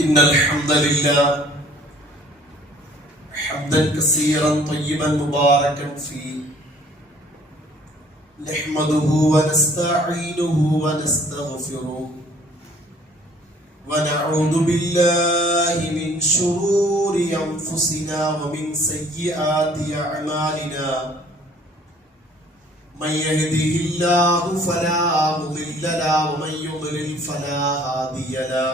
إن الحمد لله حمدا كثيرا طيبا مباركا فيه نحمده ونستعينه ونستغفره ونعوذ بالله من شرور أنفسنا ومن سيئات أعمالنا من يهده الله فلا مضل له ومن يضلل فلا هادي له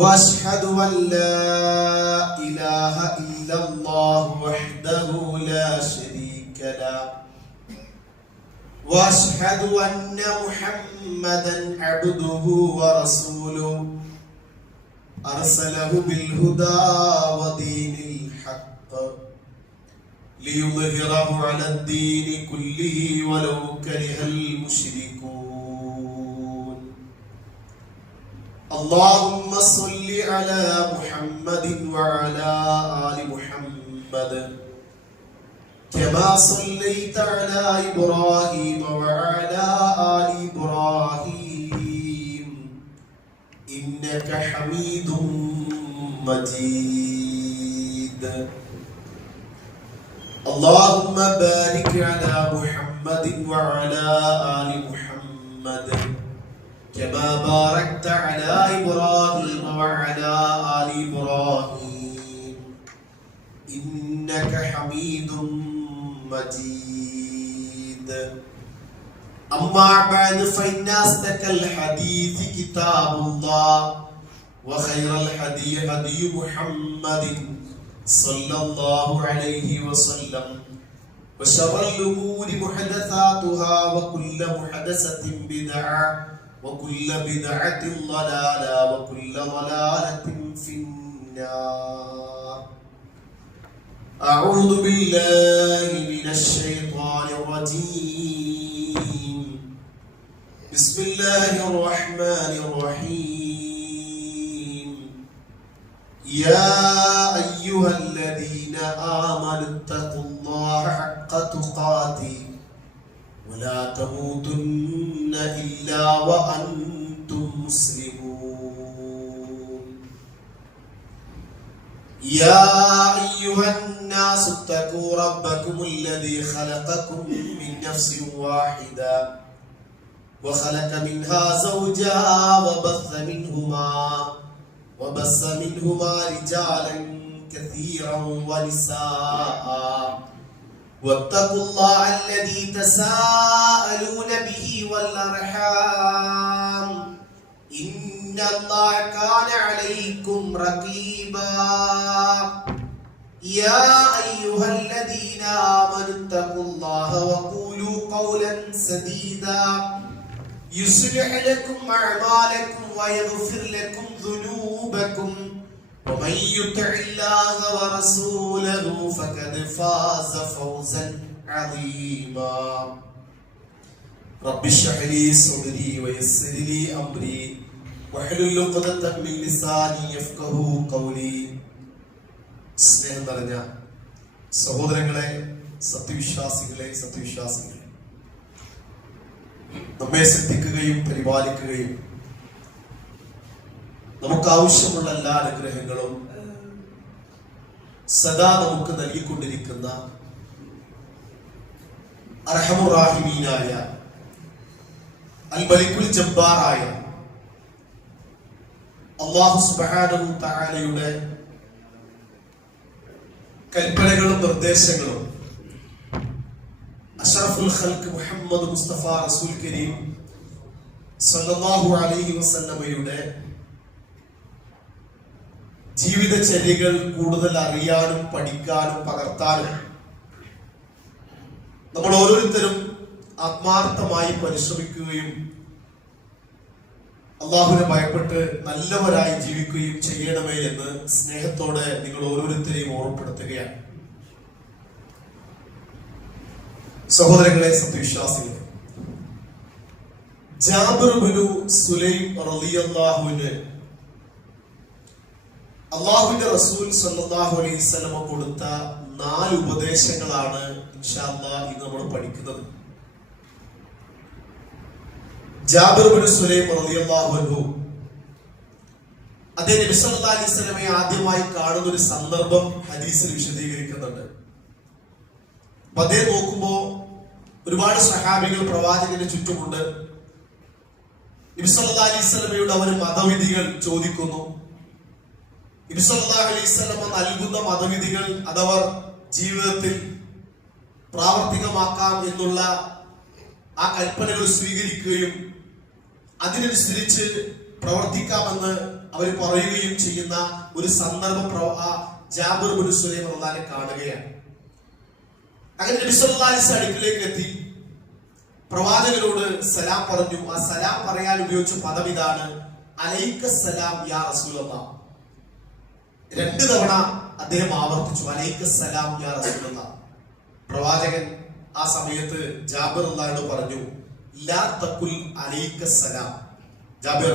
واشهد ان لا اله الا الله وحده لا شريك له واشهد ان محمدا عبده ورسوله ارسله بالهدى ودين الحق ليظهره على الدين كله ولو كره المشركون. اللهم صل على محمد وعلى آل محمد كما صليت على إبراهيم وعلى آل إبراهيم إنك حميد مجيد. اللهم بارك على محمد وعلى آل محمد كما باركت على إبراهيم وعلى آل إبراهيم إنك حميد مجيد. أما بعد فإن أصدق الحديث كتاب الله وخير الهدي هدي محمد صلى الله عليه وسلم وشر الأمور محدثاتها وكل محدثة بدعة وكل بدعة ضلالة وكل ضلالة في النار. أعوذ بالله من الشيطان الرجيم. بسم الله الرحمن الرحيم. يا أيها الذين آمنوا اتقوا الله حق تقاته ولا تموتن إلا وأنتم مسلمون. يا أيها الناس اتقوا ربكم الذي خلقكم من نفس واحدة وخلق منها زوجها وبث منهما رجالا كثيرا ونساء واتقوا الله الذي تساءلون به والأرحام إن الله كان عليكم رقيبا. يا أيها الذين آمنوا اتقوا الله وقولوا قولا سديدا يصلح لكم أعمالكم ويغفر لكم ذنوبكم ومن يطع الله ورسوله فقد فاز فوزا عظيما. رب اشرح لي صدري ويسر لي أمري واحلل عقدة من لساني يفقهوا قولي. സ്നേഹം നിറഞ്ഞ സഹോദരങ്ങളെ, സത്യവിശ്വാസികളെ, നമ്മെ ശ്രദ്ധിക്കുകയും പരിപാലിക്കുകയും നമുക്ക് ആവശ്യമുള്ള എല്ലാ അനുഗ്രഹങ്ങളും സദാ നമുക്ക് നൽകിക്കൊണ്ടിരിക്കുന്ന അർഹമുർ റഹീമീനായ അൽ മലിക്കുൽ ജബ്ബാറായ അല്ലാഹു സുബ്ഹാനഹു തആലയുടെ കൽപ്പനകളും നിർദ്ദേശങ്ങളും അഷ്റഫുൽ ഖൽഖ് മുഹമ്മദ് മുസ്തഫ റസൂൽ കരീം സല്ലല്ലാഹു അലൈഹി വസല്ലമയുടെ ജീവിതചര്യകൾ കൂടുതൽ അറിയാനും പഠിക്കാനും പകർത്താനും നമ്മൾ ഓരോരുത്തരും ആത്മാർത്ഥമായി പരിശ്രമിക്കുകയും അള്ളാഹുവിനെ ഭയപ്പെട്ട് നല്ലവരായി ജീവിക്കുകയും ചെയ്യണമേ എന്ന് സ്നേഹത്തോടെ നിങ്ങൾ ഓരോരുത്തരെയും ഓർമ്മപ്പെടുത്തുകയാണ്. സഹോദരങ്ങളെ, സത്യവിശ്വാസികളെ, ജാബിർ ഇബ്നു സുലൈം റളിയല്ലാഹു അൻഹു അള്ളാഹുവിന്റെ റസൂൽ സല്ലല്ലാഹു അലൈഹി വസല്ലം കൊടുത്ത 4 ഉപദേശങ്ങളാണ് ഇൻഷാ അല്ലാഹ് ഇന്ന് നമ്മൾ പഠിക്കുന്നത്. ജാബിർ ഇബ്നു സുലൈം റളിയല്ലാഹു അൻഹു അദ്ദേഹം നബി സല്ലല്ലാഹു അലൈഹി വസല്ലമയെ ആദ്യമായി കാണുന്ന ഒരു സന്ദർഭം ഹദീസിൽ വിശദീകരിക്കുന്നുണ്ട്. അപ്പൊ അദ്ദേഹം നോക്കുമ്പോ ഒരുപാട് സഹാബികൾ പ്രവാചകന് ചുറ്റുമുണ്ട്. നബി സല്ലല്ലാഹു അലൈഹി വസല്ലമയോട് അവർ മതവിധികൾ ചോദിക്കുന്നു. നബി സല്ലല്ലാഹു അലൈഹി വസല്ലമ നൽകുന്ന മതവിധികൾ അതവർ ജീവിതത്തിൽ പ്രാവർത്തികമാക്കാം എന്നുള്ള ആ കൽപ്പനകൾ സ്വീകരിക്കുകയും അതിനനുസരിച്ച് പ്രവർത്തിക്കാമെന്ന് അവർ പറയുകയും ചെയ്യുന്ന ഒരു സന്ദർഭം ജാബിർ ബിൻ സുലൈം റളിയല്ലാഹു അൻഹു കാണുകയാണ്. അങ്ങനെ നബി സല്ലല്ലാഹു അലൈഹി വസല്ലം അടുക്കിലേക്ക് എത്തി പ്രവാചകനോട് സലാം പറഞ്ഞു. ആ സലാം പറയാൻ ഉപയോഗിച്ച പദം ഇതാണ്, അലൈക സലാം യാ റസൂലല്ലാഹ്. 2 തവണ അദ്ദേഹം ആവർത്തിച്ചു, അലൈക സലാം യാ റസൂലല്ലാഹ്. പ്രവാചകൻ ആ സമയത്ത് ജാബിർ റളിയല്ലാഹു പറഞ്ഞു, ലാ തഖുൽ അലൈക സലാം. ജാബിർ,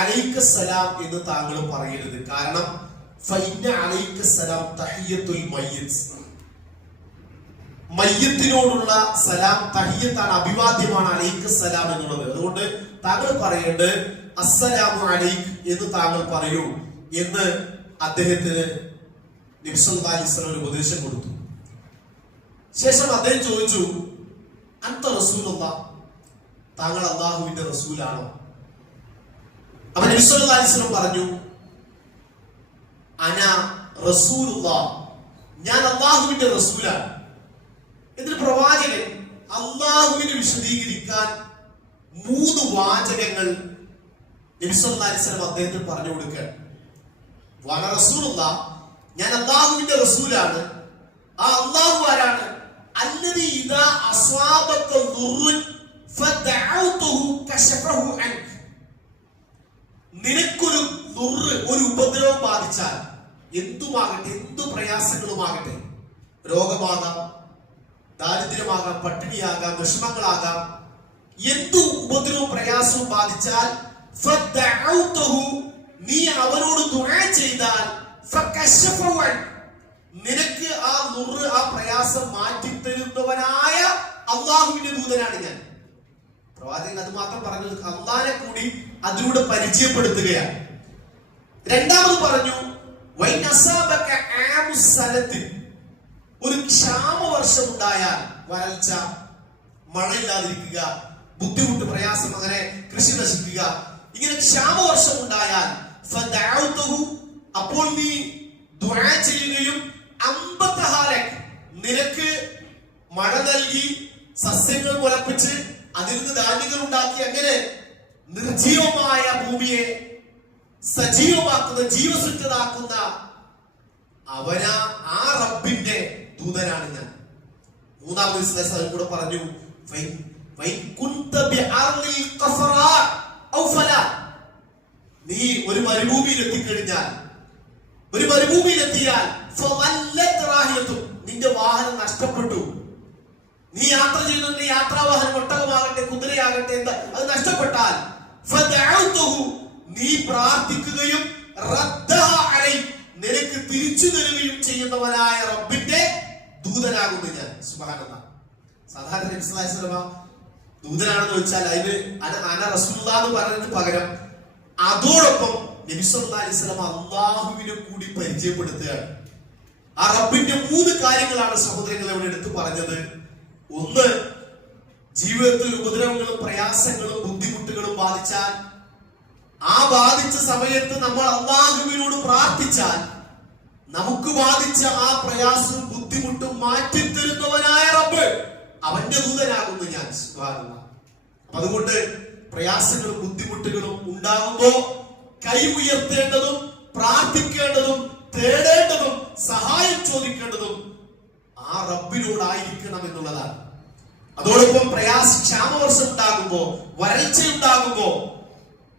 അലൈക സലാം എന്ന് താങ്കൾ പറയരുത്. കാരണം ഫഇന്ന അലൈക സലാം തഹിയ്യത്തുൽ മയ്യിത്ത്. മയ്യത്തിനോടുള്ള സലാം തഹിയ്യത്താണ്, അഭിവാദ്യമാണ് അലൈക സലാം എന്നുള്ളത്. അതുകൊണ്ട് താങ്കൾ പറയേണ്ടത് അസ്സലാമു അലൈക് എന്ന് താങ്കൾ പറയൂ എന്ന് അദ്ദേഹത്തിന് നബി സല്ലല്ലാഹു അലൈഹി വസല്ലം ഒരു ഉപദേശം കൊടുത്തു. ശേഷം അദ്ദേഹം ചോദിച്ചു, അൻത റസൂലുള്ളാഹ്, താങ്കൾ അല്ലാഹുവിന്റെ റസൂലാണോ? അപ്പൊ നബി സല്ലല്ലാഹു അലൈഹി വസല്ലം പറഞ്ഞു, അന റസൂലുള്ളാഹ്, ഞാൻ അല്ലാഹുവിന്റെ റസൂലാണ്. എന്നിട്ട് പ്രവാചകൻ അല്ലാഹുവിനെ വിശദീകരിക്കാൻ 3 വാചകങ്ങൾ നബി സല്ലല്ലാഹു അലൈഹി വസല്ലം അദ്ദേഹത്തിന് പറഞ്ഞു കൊടുക്കാൻ. വഅന റസൂലുള്ളാഹ്, ഞാൻ അല്ലാഹുവിന്റെ റസൂലാണ്. ആ അല്ലാഹു ആരാണ്? അല്ലദീ ഇദാ അസ്വാബക ദുർറുൻ ഫദഅഉതുഹു കശഫഹു അൻക. നിനക്കൊരു ദുർറ്, ഒരു ഉപദ്രവം ബാധിച്ചാൽ, എന്തുമാകട്ടെ, എന്തു പ്രയാസങ്ങളുമാകട്ടെ, രോഗമാകാം, ദാരിദ്ര്യമാകാം, പട്ടിണിയാകാം, വിഷമങ്ങളാകാം, എന്തു ഉപദ്രവവും പ്രയാസവും ബാധിച്ചാൽ ഫദഅഉതുഹു, നീ അവനോട് ദുആ ചെയ്താൽ ഫകശഫഹു അൻക, നിനക്ക് ആ ദുർറ്, ആ പ്രയാസം മാറ്റിത്തരുന്നവനായ അല്ലാഹുവിന്റെ ദൂതനാണ് ഞാൻ. പ്രവാചകൻ അത് മാത്രം പറഞ്ഞത് അല്ലാഹനെ കൂടി അതിലൂടെ പരിചയപ്പെടുത്തുകയാണ്. രണ്ടാമത് പറഞ്ഞു, വൈനസാബക ആമുസ്സലത്തി, ഒരു ക്ഷാമവർഷം ഉണ്ടായാൽ, വരൾച്ച, മഴയില്ലാതിരിക്കുക, ബുദ്ധിമുട്ട്, പ്രയാസം, അങ്ങനെ കൃഷി നശിക്കുക, ഇങ്ങനെ ക്ഷാമവർഷം ഉണ്ടായാൽ ഫദഅഉതുഹു, അപ്പോൾ നീ ദുആ ചെയ്യുകയും അംബതഹാലക്, നിനക്ക് മഴ നൽകി സസ്യങ്ങൾ മുളപ്പിച്ച് അതിൽ നിന്ന് ധാന്യങ്ങൾ ഉണ്ടാക്കി അങ്ങനെ നിർജീവമായ ഭൂമിയെ സജീവമാക്കുന്ന, ജീവസുറ്റതാക്കുന്ന അവനാ, ആ റബ്ബിന്റെ ദൂതനാണ് ഞാൻ. മൂന്നാമത് കൂടെ പറഞ്ഞു, നീ ഒരു മരുഭൂമിയിൽ എത്തിക്കഴിഞ്ഞാൽ, ഒരു മരുഭൂമിയിലെത്തിയാൽ നിന്റെ വാഹനം നഷ്ടപ്പെട്ടു, നീ യാത്ര ചെയ്യുന്ന യാത്രാവാഹനം ഒട്ടകമാകട്ടെ, കുതിരയാകട്ടെ, എന്താ അത് നഷ്ടപ്പെട്ടാൽ നീ പ്രാർത്ഥിക്കുകയും നിനക്ക് തിരിച്ചു തരുകയും ചെയ്യുന്നവനായ റബ്ബിന്റെ ദൂതനാകുന്നു ഞാൻ. സുബ്ഹാനല്ലാഹ്. സാധാരണ നബി സല്ലല്ലാഹു അലൈഹി വസല്ലം ദൂതനാണെന്ന് വെച്ചാൽ അതിന് അന റസൂലുള്ളാഹ് എന്ന് പറയുന്നതിന് പകരം അതോടൊപ്പം നബി സല്ലല്ലാഹു അലൈഹി വസല്ലം അല്ലാഹുവിനെ കൂടി പരിചയപ്പെടുത്തുകയാണ്. ആ റബ്ബിന്റെ 3 കാര്യങ്ങളാണ് സഹോദരങ്ങൾ ഇവിടെ എടുത്തു പറഞ്ഞത്. ഒന്ന്, ജീവിതത്തിൽ ഉപദ്രവങ്ങളും പ്രയാസങ്ങളും ബുദ്ധിമുട്ടുകളും ബാധിച്ചാൽ, ആ ബാധിച്ച സമയത്ത് നമ്മൾ അല്ലാഹുവിനോട് പ്രാർത്ഥിച്ചാൽ നമുക്ക് ബാധിച്ച ആ പ്രയാസവും ബുദ്ധിമുട്ടും മാറ്റിത്തരുന്നവനായ റബ്ബ് അവന്റെ ദൂതനാകുന്നു ഞാൻ. സുബ്ഹാനല്ലാഹ്. അതുകൊണ്ട് പ്രയാസങ്ങളും ബുദ്ധിമുട്ടുകളും ഉണ്ടാകുമ്പോ കൈ ഉയർത്തേണ്ടതും പ്രാർത്ഥിക്കേണ്ടതും തേടേണ്ടതും സഹായം ചോദിക്കേണ്ടതും ആ റബ്ബിനോടായിരിക്കണം എന്നുള്ളതാണ്. അതോടൊപ്പം ക്ഷാമവർഷം ഉണ്ടാകുമ്പോ, വരൾച്ച ഉണ്ടാകുമ്പോ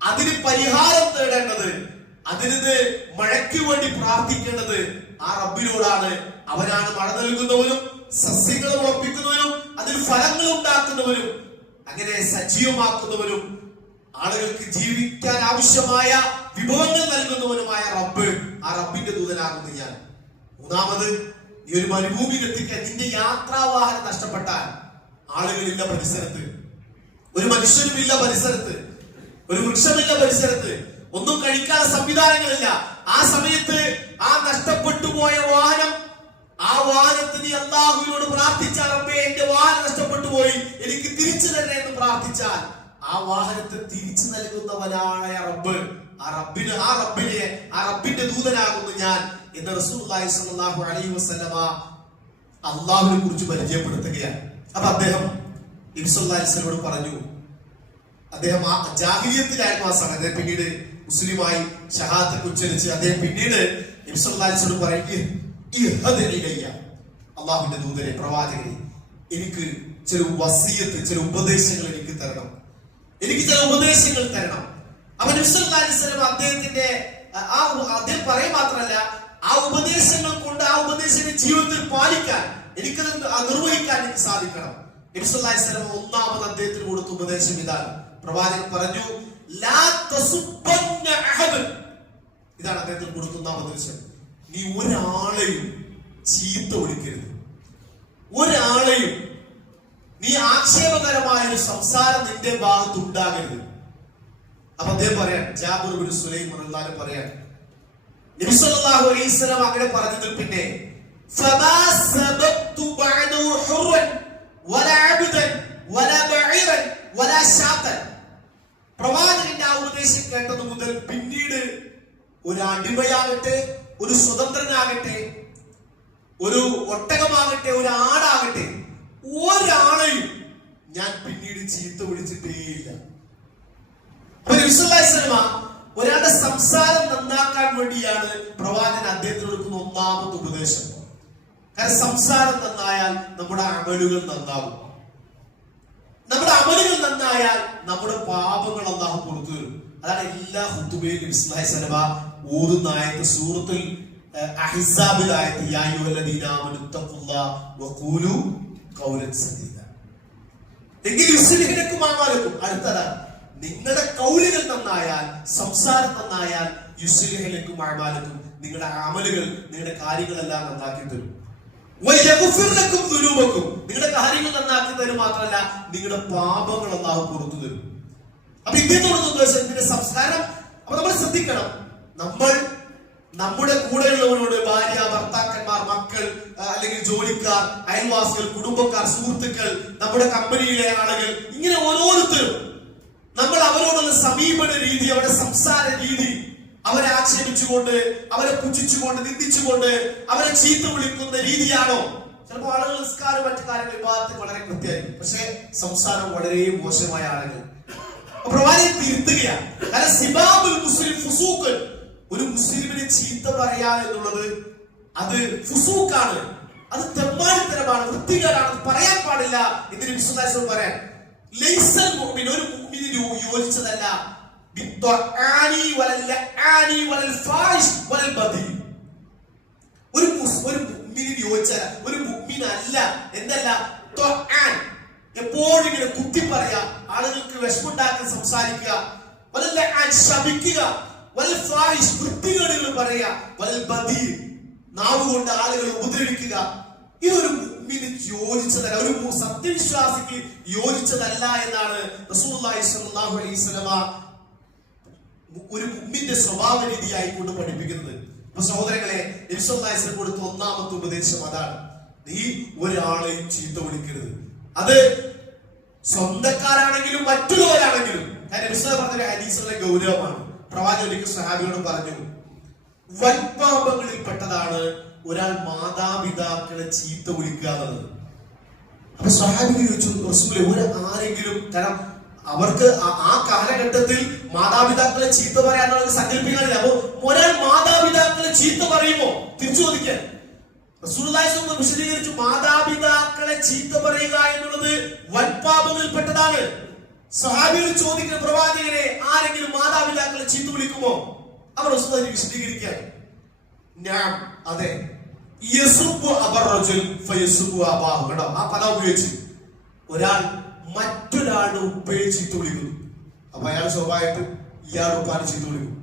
അതിന് പരിഹാരം തേടേണ്ടത്, അതിന് മഴയ്ക്ക് വേണ്ടി പ്രാർത്ഥിക്കേണ്ടത് ആ റബ്ബിനോടാണ്. അവനാണ് മഴ നൽകുന്നവനും സസ്യങ്ങൾ മുളപ്പിക്കുന്നവനും അതിൽ ഫലങ്ങൾ ഉണ്ടാക്കുന്നവനും അങ്ങനെ സജീവമാക്കുന്നവനും ആളുകൾക്ക് ജീവിക്കാൻ ആവശ്യമായ വിഭവങ്ങൾ നൽകുന്നവനുമായ റബ്ബ്, ആ റബ്ബിന്റെ ദൂതനാകുന്നു ഞാൻ. മൂന്നാമത്, ഈ ഒരു മരുഭൂമിയിൽ എത്തിക്കാൻ നിന്റെ യാത്രാവാഹനം നഷ്ടപ്പെട്ടാൽ, ആളുകളില്ല പരിസരത്ത്, ഒരു മനുഷ്യനുമില്ല പരിസരത്ത്, ഒരു വൃക്ഷമില്ല പരിസരത്ത്, ഒന്നും കഴിക്കാനുള്ള സംവിധാനങ്ങളില്ല. ആ സമയത്ത് ആ നഷ്ടപ്പെട്ടു പോയ വാഹനം, ആ വാഹനത്തിന് അല്ലാഹുവിനോട് പ്രാർത്ഥിച്ചാൽ, റബ്ബേ എന്റെ വാഹനം നഷ്ടപ്പെട്ടു പോയി, എനിക്ക് തിരിച്ചു തരണേ എന്ന് പ്രാർത്ഥിച്ചാൽ ആ വാഹനത്തെ തിരിച്ചു നൽകുന്നവനായ റബ്ബ്, ആ റബ്ബിന്റെ ദൂതനാകുന്നു ഞാൻ എന്ന് റസൂലുള്ളാഹി സ്വല്ലല്ലാഹു അലൈഹി വസല്ലമ അല്ലാഹുവിനെ കുറിച്ച് പരിചയപ്പെടുത്തുകയാണ്. അപ്പൊ അദ്ദേഹം നബി സല്ലല്ലാഹു അലൈഹി വസല്ലമയോട് പറഞ്ഞു, അദ്ദേഹം ആ ജാഹിലിയത്തിലായിരുന്നു ആ സമയത്ത്. പിന്നീട് മുസ്ലിമായി ഷഹാദത്ത് ഉച്ചരിച്ച് അദ്ദേഹം പിന്നീട് നബി സല്ലല്ലാഹു അലൈഹി വസല്ലം പറയും, അല്ലാഹുവിന്റെ ദൂതരെ, പ്രവാചകരെ, എനിക്ക് ചില വസിയത്ത്, ചില ഉപദേശങ്ങൾ എനിക്ക് തരണം, എനിക്ക് ചില ഉപദേശങ്ങൾ തരണം. അപ്പൊ നബി സല്ലല്ലാഹു അലൈഹി വസല്ലം അദ്ദേഹത്തിന്റെ അദ്ദേഹം പറയും മാത്രമല്ല, ആ ഉപദേശങ്ങൾ കൊണ്ട് ആ ഉപദേശങ്ങൾ ജീവിതത്തിൽ പാലിക്കാൻ, എനിക്കത് നിർവഹിക്കാൻ എനിക്ക് സാധിക്കണം. നബി സല്ലല്ലാഹു അലൈഹി വസല്ലം ഒന്നാമത് അദ്ദേഹത്തിന് കൊടുത്ത ഉപദേശം ഇതാണ്. പ്രവാചകൻ പറഞ്ഞു, ലാ തസുബ്ബന്ന അഹദൻ. ഇതാണ് അദ്ദേഹത്തിന് കൊടുത്ത ഒന്നാമത്തെ ഉപദേശം. നീ ഒരാളെയും ചീത്ത വിളിക്കരുത്, ഒരാളെയും നീ ആക്ഷേപകരമായ ഒരു സംസാരം നിന്റെ ഭാഗത്ത് ഉണ്ടാകരുത്. അപ്പൊ അദ്ദേഹം പറയാൻ, ജാബിർ ഇബ്നു സുലൈം റളിയല്ലാഹു അൻഹു പറയാൻ, നബി സല്ലല്ലാഹു അലൈഹി വസല്ലം അങ്ങനെ പറഞ്ഞതിൽ പിന്നെ ഫമാ സബത്തു ബഅദു ഹുർറൻ വലാ അബ്ദൻ വലാ ബഈറൻ വലാ ശാതൻ. പ്രവാചകന്റെ ആ ഉപദേശം കേട്ടത് മുതൽ പിന്നീട് ഒരു അടിമയാകട്ടെ, ഒരു സ്വതന്ത്രനാകട്ടെ, ഒരു ഒട്ടകമാകട്ടെ, ഒരു ആടാകട്ടെ, ഒരാളെയും ഞാൻ പിന്നീട് ചീത്ത വിളിച്ചിട്ടേയില്ല. ഒരാളുടെ സംസാരം നന്നാക്കാൻ വേണ്ടിയാണ് പ്രവാചകൻ അദ്ദേഹത്തിന് കൊടുക്കുന്ന ഒന്നാമത്തെ ഉപദേശം. കാരണം സംസാരം നന്നായാൽ നമ്മുടെ അമലുകൾ നന്നാവും. നമ്മുടെ അമലുകൾ നന്നായാൽ നമ്മുടെ പാപങ്ങൾ അല്ലാഹു പുറത്തു വരും. അതാണ് എല്ലാ ഖുതുബയിലും ഓതുന്ന ആയത്ത്, സൂറത്തുൽ അഹ്സാബിൽ ആയത്ത്, യാ അയ്യുഹല്ലദീന ആമനു തഖുല്ലാഹ വഖൂലു ഖൗലൻ സദീദ. എങ്കിൽ യുസ്ലിഹു ലക്കും അഅമാലക്കും. അടുത്തതാണ്, നിങ്ങളുടെ കൗലുകൾ നന്നായാൽ, സംസാരം നന്നായാൽ, യുസ്ലിഹു ലക്കും അഅമാലക്കും, നിങ്ങളുടെ അമലുകൾ, നിങ്ങളുടെ കാര്യങ്ങളെല്ലാം നന്നാക്കി തരും. വയഗ്ഫിർ ലക്കും ദുനൂബക്കും, നിങ്ങളുടെ കാര്യങ്ങൾ നന്നാക്കി തരും മാത്രമല്ല നിങ്ങളുടെ പാപങ്ങൾ അല്ലാഹു പുറത്തു തരും. അപ്പൊ ഇദ്ദേഹത്തോട് ഉദ്ദേശത്തിന്റെ സംസ്കാരം. അപ്പൊ നമ്മൾ ശ്രദ്ധിക്കണം, നമ്മൾ നമ്മുടെ കൂടെയുള്ളവരോട്, ഭാര്യ, ഭർത്താക്കന്മാർ, മക്കൾ, അല്ലെങ്കിൽ ജോലിക്കാർ, അയൽവാസികൾ, കുടുംബക്കാർ, സുഹൃത്തുക്കൾ, നമ്മുടെ കമ്പനിയിലെ ആളുകൾ, ഇങ്ങനെ ഓരോരുത്തരും നമ്മൾ അവരോടുള്ള സമീപന രീതി, അവരുടെ സംസാര രീതി, അവരെ ആക്ഷേപിച്ചുകൊണ്ട്, അവരെ പുച്ഛിച്ചുകൊണ്ട്, നിന്ദിച്ചുകൊണ്ട്, അവരെ ചീത്ത വിളിക്കുന്ന രീതിയാണോ? ചിലപ്പോൾ ആളുകൾ നിസ്കാരം, മറ്റു കാര്യങ്ങൾ, വിഭാഗത്തിൽ വളരെ കൃത്യമായിരിക്കും, പക്ഷെ സംസാരം വളരെ മോശമായ ആളുകൾ. പ്രവാചകൻ തിരുത്തുകയാണ്. കാരണം സിബാബുൽ മുസ്ലിം ഫുസൂഖ്, ഒരു മുസ്ലിമിനെ ചീത്ത പറയാ എന്നുള്ളത് അത് ഫുസൂഖാണ്, അത് തെമ്മാടിത്തരമാണ്, വൃത്തികേടാണ്, പറയാൻ പാടില്ല എന്ന് നബി സല്ലല്ലാഹു അലൈഹി വസല്ലം പറയാൻ. ലൈസൽ മുഅ്മിൻ, ഒരു മുഅ്മിനിന് യോജിച്ചതല്ല, ബിദ്ദആനി വലൽ ലആനി വലൽ ഫാഹിഷ് വലൽ ബദി. ഒരു മുഅ്മിനിന് യോജിച്ചതല്ല, ഒരു മുഅ്മിനല്ല. എന്തല്ല? ത്വആൻ, എപ്പോഴും ഇങ്ങനെ കുത്തി പറയാ, ആളുകൾക്ക് വിഷമുണ്ടാക്കി സംസാരിക്കുക, വലൽ ലആൻ, ശപിക്കുക, വലൽ ഫാഹിഷ്, വൃത്തികേടുകൾ പറയാ, വലൽ ബദി, നാവ് കൊണ്ട് ആളുകളെ ഉപദ്രവിക്കുക. ഇതൊരു മുഅ്മിന് യോജിച്ചതല്ല, ഒരു സത്യവിശ്വാസിക്ക് യോജിച്ചതല്ല എന്നാണ് റസൂലുള്ളാഹി സ്വല്ലല്ലാഹു അലൈഹി വസല്ലമ ഒരു മുഅ്മിന്റെ സ്വഭാവ രീതിയായി കൊണ്ട് പഠിപ്പിക്കുന്നത്. അപ്പൊ സഹോദരങ്ങളെ, നബി സല്ലല്ലാഹു അലൈഹി വസല്ലം കൊടുത്ത ഒന്നാമത്തെ ഉപദേശം അതാണ്, നീ ഒരാളെയും ചീത്ത വിളിക്കരുത്. അത് സ്വന്തക്കാരാണെങ്കിലും മറ്റുള്ളവരാണെങ്കിലും. നബി സല്ലല്ലാഹു പറഞ്ഞ ഹദീസുകളുടെ ഗൗരവമാണ്. പ്രവാചകൻ സ്വഹാബിയോട് പറഞ്ഞു, വൻപാപങ്ങളിൽ പെട്ടതാണ് ഒരാൾ മാതാപിതാക്കളെ ചീത്ത വിളിക്കുക എന്നുള്ളത്. അപ്പൊ സ്വഹാബി ചോദിച്ചു, റസൂലേ, ആരെങ്കിലും, കാരണം അവർക്ക് ആ കാലഘട്ടത്തിൽ മാതാപിതാക്കളെ ചീത്ത പറയാന്നുള്ളത് സങ്കല്പിക്കാനില്ല. അപ്പൊ ഒരാൾ മാതാപിതാക്കളെ ചീത്ത പറയുമോ? തിരിച്ചു ചോദിക്കാൻ റസൂലുള്ളാഹി സ്വല്ലല്ലാഹു അലൈഹി വസല്ലം വിശദീകരിച്ചു, മാതാപിതാക്കളെ ചീത്ത പറയുക എന്നുള്ളത് വൻപാപങ്ങളിൽ പെട്ടതാണ്. സ്വഹാബികൾ ചോദിക്കുന്ന, പ്രവാചകനെ, ആരെങ്കിലും മാതാപിതാക്കളെ ചീത്ത വിളിക്കുമോ? അവർ റസൂലുള്ളാഹി വിശദീകരിക്കാൻ, ഞാൻ അതെ, യസുബ്ബു അബർറജുൽ ഫയസുബ്ബു അബാഹു. കേട്ടോ, ആ പദം ഉപയോഗിച്ച് ഒരാൾ മറ്റൊരാളുടെ ഉപ്പയെ ചീത്ത വിളിക്കുന്നു, അപ്പൊ അയാൾ സ്വാഭാവികമായിട്ടും ഇയാളുടെ ഉപ്പാനെ ചീത്ത വിളിക്കും.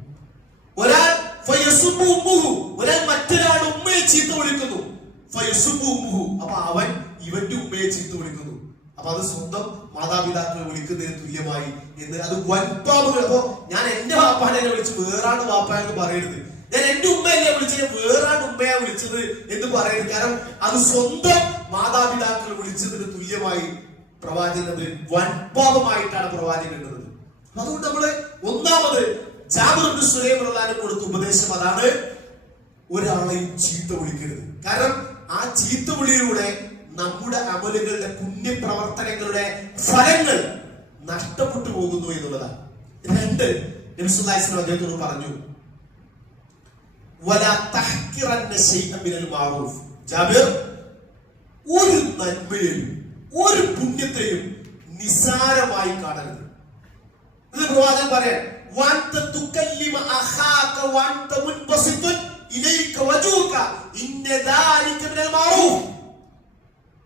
ഒരാൾ ഫയസുബ്ബു ഉമ്മുഹു, ഒരാൾ മറ്റൊരാളുടെ ഉമ്മയെ ചീത്ത വിളിക്കുന്നു, ഫയസുബ്ബു ഉമ്മുഹു, അപ്പൊ അവൻ ഇവന്റെ ഉമ്മയെ ചീത്ത വിളിക്കുന്നു. അപ്പൊ അത് സ്വന്തം മാതാപിതാക്കളെ വിളിക്കുന്നതിന് തുല്യമായി എന്ന്. അത് വൻപാപങ്ങൾ. അപ്പൊ ഞാൻ എന്റെ വാപ്പാനെ വിളിച്ച് വേറാണ് വാപ്പ എന്ന് പറയരുത്. ഞാൻ എന്റെ ഉമ്മയല്ലേ വിളിച്ചത്, വേറാണ് ഉമ്മയാ വിളിച്ചത് എന്ന് പറയരുത്. കാരണം അത് സ്വന്തം മാതാപിതാക്കൾ വിളിച്ചതിന് തുല്യമായി പ്രവാചകൻ അത് വൻപാപമായിട്ടാണ് പ്രവാചകൻ ഇടുന്നത്. അതുകൊണ്ട് നമ്മള് ഒന്നാമത് ജാബിർ ഇബ്നു സുലൈം റളിയല്ലാഹു കൊടുത്ത ഉപദേശം അതാണ്, ഒരാളെയും ചീത്ത വിളിക്കരുത്. കാരണം ആ ചീത്ത വിളിയിലൂടെ നമ്മുടെ അമലുകളുടെ പുണ്യപ്രവർത്തനങ്ങളുടെ ഫലങ്ങൾ നഷ്ടപ്പെട്ടു പോകുന്നു എന്നുള്ളതാണ്. രണ്ട്, നബി സല്ലല്ലാഹു അലൈഹി വസല്ലം അദ്ദേഹത്തോട് പറഞ്ഞു, വലാ തഹ്കിറന്ന ശൈഅൻ മിനൽ മഅറൂഫ്. ജാബിർ, ഒരു നന്മയെയും ഒരു പുണ്യത്തെയും നിസാരമായി കാണരുത്. ഇത് പ്രവാചകൻ പറയാൻ, വഅൻത തുകല്ലിമ അഖാക വഅൻത മുൻബസിതുൻ ഇലൈക വജൂക ഇന്ന ദാലിക മിനൽ മഅറൂഫ്.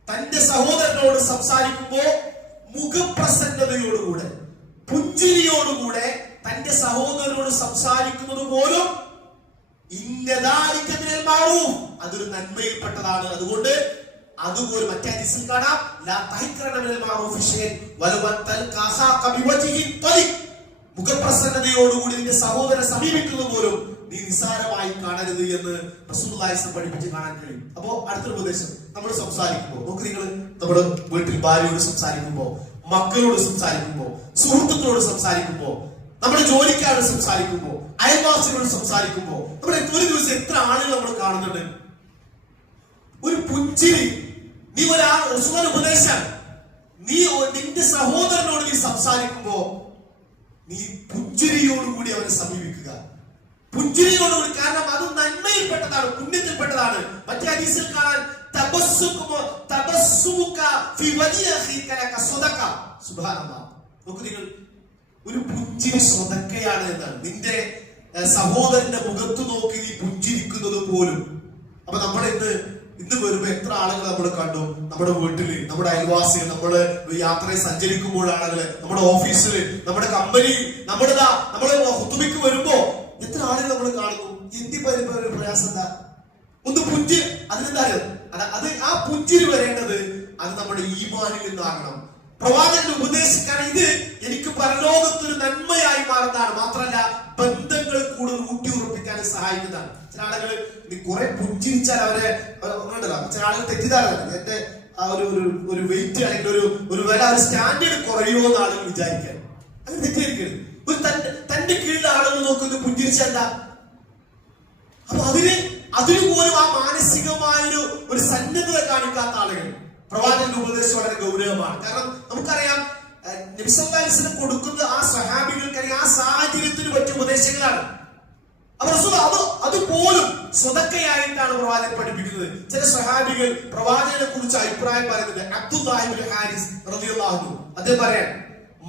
തന്റെ സഹോദരനോട് സംസാരിക്കുമ്പോൾ മുഖപ്രസന്നതയോടുകൂടെ പുഞ്ചിരിയോടുകൂടെ തന്റെ സഹോദരനോട് സംസാരിക്കുന്നത് പോലും ഇന്ന ദാലിക മിനൽ മഅറൂഫ്, അതൊരു നന്മയിൽപ്പെട്ടതാണ്. അതുകൊണ്ട് അതുപോലെ മറ്റേ ഹദീസിൽ കാണാം, ലാ തഹ്കിറന മിനൽ മഅറൂഫി ഷൈഅൻ വലൗ തൽഖാ അഖാക ബിവജ്ഹിൻ തലിഖ്. മുഖപ്രസന്നതയോടുകൂടി നിന്റെ സഹോദരനെ സമീപിക്കുന്നത് പോലും നീ നിസാരമായി കാണരുത് എന്ന് റസൂലുള്ളാഹി സ്വല്ലല്ലാഹു പഠിപ്പിച്ച് കാണാൻ കഴിയും. അപ്പോ അടുത്തൊരു ഉപദേശം, നമ്മൾ സംസാരിക്കുമ്പോൾ നോക്ക്, നിങ്ങൾ നമ്മുടെ വീട്ടിൽ ഭാര്യയോട് സംസാരിക്കുമ്പോൾ, മക്കളോട് സംസാരിക്കുമ്പോൾ, സുഹൃത്തുക്കളോട് സംസാരിക്കുമ്പോൾ, നമ്മുടെ ജോലിക്കാരോട് സംസാരിക്കുമ്പോൾ, അയൽവാസികളോട് സംസാരിക്കുമ്പോൾ, നമ്മുടെ ഒരു ദിവസം എത്ര ആളുകൾ നമ്മൾ കാണുന്നുണ്ട്? ഒരു പുഞ്ചിരി. നീ ഒരാൾ ഉപദേശം, നീ നിന്റെ സഹോദരനോട് നീ സംസാരിക്കുമ്പോ നീ പുഞ്ചിരിയോടുകൂടി അവനെ സമീപിക്കുക. പുഞ്ചിരിയോടുകൂടി, കാരണം അത് നന്മയിൽപ്പെട്ടതാണ്, പുണ്യത്തിൽപ്പെട്ടതാണ്. മറ്റേ ഹദീസിൽ കാണാൻ നോക്കൂ നിങ്ങൾ, ഒരു പുഞ്ചിരി സ്വതക്കയാണ് എന്നാണ്. നിന്റെ സഹോദരന്റെ മുഖത്ത് നോക്കി നീ പുഞ്ചിരിക്കുന്നത് പോലും. അപ്പൊ നമ്മുടെ ഇന്ന് വരുമ്പോ എത്ര ആളുകൾ നമ്മൾ കണ്ടു, നമ്മുടെ വീട്ടില്, നമ്മുടെ അയൽവാസികൾ, നമ്മള് യാത്രയിൽ സഞ്ചരിക്കുമ്പോൾ ആളുകള്, നമ്മുടെ ഓഫീസില്, നമ്മുടെ കമ്പനിയിൽ, നമ്മള് ഹുതുബയ്ക്ക് വരുമ്പോ എത്ര ആളുകൾ നമ്മൾ കാണുന്നു. എന്തി ഒരു പ്രയാസം എന്താ? ഒന്ന് പുഞ്ചിരി. അതിനെന്താ അത് ആ പുഞ്ചിരി വരേണ്ടത് അത് നമ്മുടെ ഈമാനിൽ നിന്നാകണം. പ്രവാചകൻ ഉപദേശിക്കാൻ ഇത് എനിക്ക് പരലോകത്തൊരു നന്മയായി മാറുന്നതാണ്. മാത്രമല്ല ബന്ധങ്ങൾ കൂടുതൽ ഊട്ടിയുറപ്പിക്കാൻ സഹായിക്കുന്നതാണ്. ചില ആളുകൾ കുറെ പുഞ്ചിരിച്ചാൽ അവരെ ചില ആളുകൾ തെറ്റിദ്ധാരണ, എന്റെ ആ ഒരു വെയിറ്റ് അല്ലെങ്കിൽ ഒരു വില, ഒരു സ്റ്റാൻഡേർഡ് കുറയോ എന്ന് ആളുകൾ വിചാരിക്കാൻ. അങ്ങനെ തെറ്റിദ്ധരിക്കരുത്. ഒരു തന്റെ കീഴിലെ ആളുകൾ നോക്കുന്നത് പുഞ്ചിരിച്ച എന്താ? അപ്പൊ അതിന് പോലും ആ മാനസികമായൊരു സന്നദ്ധത കാണിക്കാത്ത ആളുകൾ. പ്രവാചകന്റെ ഉപദേശം വളരെ ഗൗരവമാണ്. കാരണം നമുക്കറിയാം, നബി സല്ലല്ലാഹു അലൈഹി വസല്ലം കൊടുക്കുന്ന ആ സഹാബികൾക്ക് ആ സാഹചര്യത്തിന് പറ്റിയ ഉപദേശങ്ങളാണ്. അവർ അതുപോലും സ്വതക്കയായിട്ടാണ് പ്രവാചകൻ പഠിപ്പിക്കുന്നത്. ചില സഹാബികൾ പ്രവാചകനെ കുറിച്ച് അഭിപ്രായം പറയുന്നത്. അബ്ദുല്ലാഹി ഇബ്നു ഹാരിസ് റളിയല്ലാഹു അൻഹു അദ്ദേഹം പറയാൻ,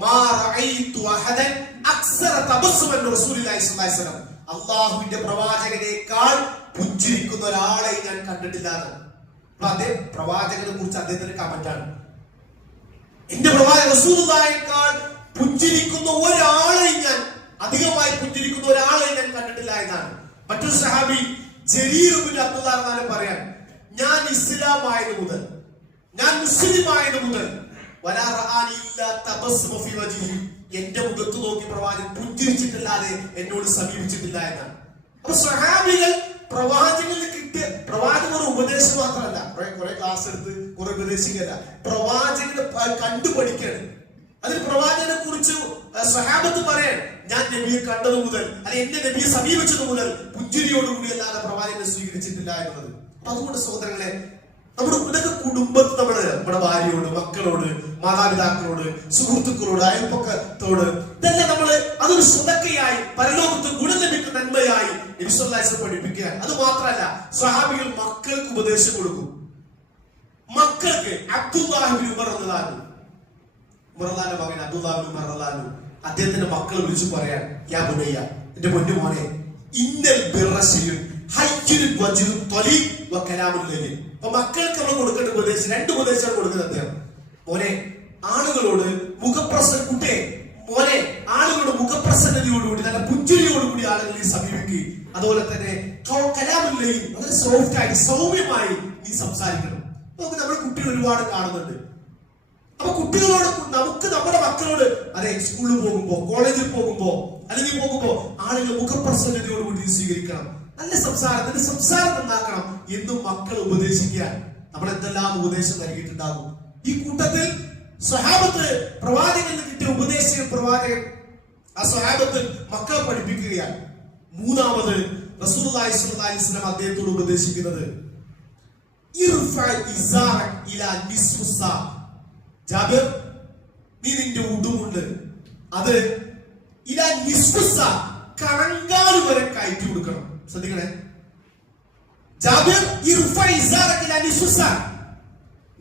മാ റഅയ്തു അഹദൻ അക്സറ തബസ്സുമൻ റസൂലുള്ളാഹി സ്വല്ലല്ലാഹു അലൈഹി വസല്ലം. അല്ലാഹുവിന്റെ പ്രവാചകനേക്കാൾ പുഞ്ചിരിക്കുന്ന ഒരാളെ ഞാൻ കണ്ടിട്ടില്ല. അദ്ദേഹം പ്രവാചകനെ കുറിച്ച് അദ്ദേഹത്തിന്റെ കമന്റാണ്, എന്റെ പ്രവാചകൻ റസൂലുള്ളാഹിയേക്കാൾ പുഞ്ചിരിക്കുന്ന ഒരാളെ ഞാൻ, അധികമായി പുഞ്ചിരിക്കുന്ന ഒരാളെ ഞാൻ കണ്ടിട്ടില്ല എന്നാണ്. മറ്റൊരു സഹാബി ജരീർ ഇബ്നു അബ്ദുല്ലാഹ് പറയാൻ, ഞാൻ ഇസ്ലാം ആയത് മുതൽ, ഞാൻ മുസ്ലിം ആയത് മുതൽ വലാ റആനി ഇല്ലാ തബസ്സുമ ഫീ വജ്ഹി, എന്റെ മുഖത്ത് നോക്കി പ്രവാചകൻ പുഞ്ചിരിച്ചിട്ടില്ലാതെ എന്നോട് സമീപിച്ചിട്ടില്ല എന്നാണ്. അപ്പൊ സഹാബികൾ പ്രവാചകന് കിട്ടിയ പ്രവാചകൻ ഉപദേശം മാത്രമല്ല, കുറെ ക്ലാസ് എടുത്ത് കുറെ ഉപദേശിക്കല്ല, പ്രവാചകനെ കണ്ടു പഠിക്കാണ്. അതിൽ പ്രവാചകനെ കുറിച്ച് സഹാബത്ത് പറയാൻ, ഞാൻ നബിയെ കണ്ടത് മുതൽ, അല്ലെ എന്റെ നബിയെ സമീപിച്ചത് മുതൽ പുഞ്ചിരിയോടുകൂടി അല്ലാതെ പ്രവാചകനെ സ്വീകരിച്ചിട്ടില്ല എന്നുള്ളത്. അപ്പൊ അതുകൊണ്ട് സഹോദരങ്ങളെ, ഇതൊക്കെ കുടുംബത്തിൽ നമ്മുടെ ഭാര്യയോട്, മക്കളോട്, മാതാപിതാക്കളോട്, സുഹൃത്തുക്കളോട്, അയൽപ്പക്കത്തോട്, ഇതെല്ലാം അതൊരു സ്വതക്കയായി പരലോകത്ത് ഗുണം ലഭിക്കുന്ന നന്മയായി നബി സല്ലല്ലാഹു അലൈഹി വസല്ലം പഠിപ്പിക്കുക. അത് മാത്രമല്ല, സ്വഹാബികൾ മക്കൾക്ക് ഉപദേശം കൊടുക്കും. മക്കൾക്ക് അബ്ദുല്ലാഹി ഇബ്നു ഉമർ റളിയല്ലാഹു മകൻ അബ്ദുല്ലാഹി ഇബ്നു ഉമർ റളിയല്ലാഹു അദ്ദേഹത്തിന്റെ മക്കളെ വിളിച്ചു പറയാൻ, യാ ബുനയ്യ, എന്റെ പൊന്നു മോനെ, ഇന്നൽ ബിർറ ശൈഉൻ ഹയ്യുൽ വജ്ഹു ത്വലീഖ് വ കലാമുൽ ലലീൽ. അപ്പൊ മക്കൾക്ക് നമ്മൾ കൊടുക്കേണ്ട ഉപദേശം, രണ്ട് ഉപദേശമാണ് കൊടുക്കുന്നത് അദ്ദേഹം. മോനെ, ആളുകളോട് കുട്ടിയെ മോനെ, ആളുകളുടെ മുഖപ്രസന്നതയോടുകൂടി, നല്ല പുഞ്ചിരിയോടുകൂടി ആളുകളെ സമീപിക്കുക. അതുപോലെ തന്നെ കലാമുൽ ലലീൽ, വളരെ സോഫ്റ്റ് ആയി സൗമ്യമായി നീ സംസാരിക്കണം. നമുക്ക് നമ്മുടെ കുട്ടികൾ ഒരുപാട് കാണുന്നുണ്ട്. അപ്പൊ കുട്ടികളോട് നമുക്ക് നമ്മുടെ മക്കളോട് അതെ സ്കൂളിൽ പോകുമ്പോ കോളേജിൽ പോകുമ്പോ അല്ലെങ്കിൽ പോകുമ്പോ ആളുകൾ മുഖപ്രസന്നതയോടുകൂടി സ്വീകരിക്കണം, നല്ല സംസാരത്തിന്റെ സംസാരം നന്നാക്കണം എന്നും മക്കളെ ഉപദേശിക്കാൻ നമ്മൾ എന്തെല്ലാം ഉപദേശം നൽകിയിട്ടുണ്ടാകും. ഈ കൂട്ടത്തിൽ സ്വഹാബത്ത് പ്രവാചകന് കിട്ടിയ ഉപദേശം പ്രവാചകൻ ആ സ്വഹാബത്ത് മക്കളെ പഠിപ്പിക്കുകയാണ്. മൂന്നാമത് റസൂലുള്ളാഹി സ്വല്ലല്ലാഹി അലൈഹി വസല്ലം അദ്ദേഹത്തോട് ഉപദേശിക്കുന്നത് ജാബിർ, നീ നിന്റെ ഉടുമുണ്ട് അത് ഇലാ നിസ്ഫുസ കണങ്കാല് വരെ കയറ്റി കൊടുക്കണം. ശ്രദ്ധിക്കണേ ജാബിർ,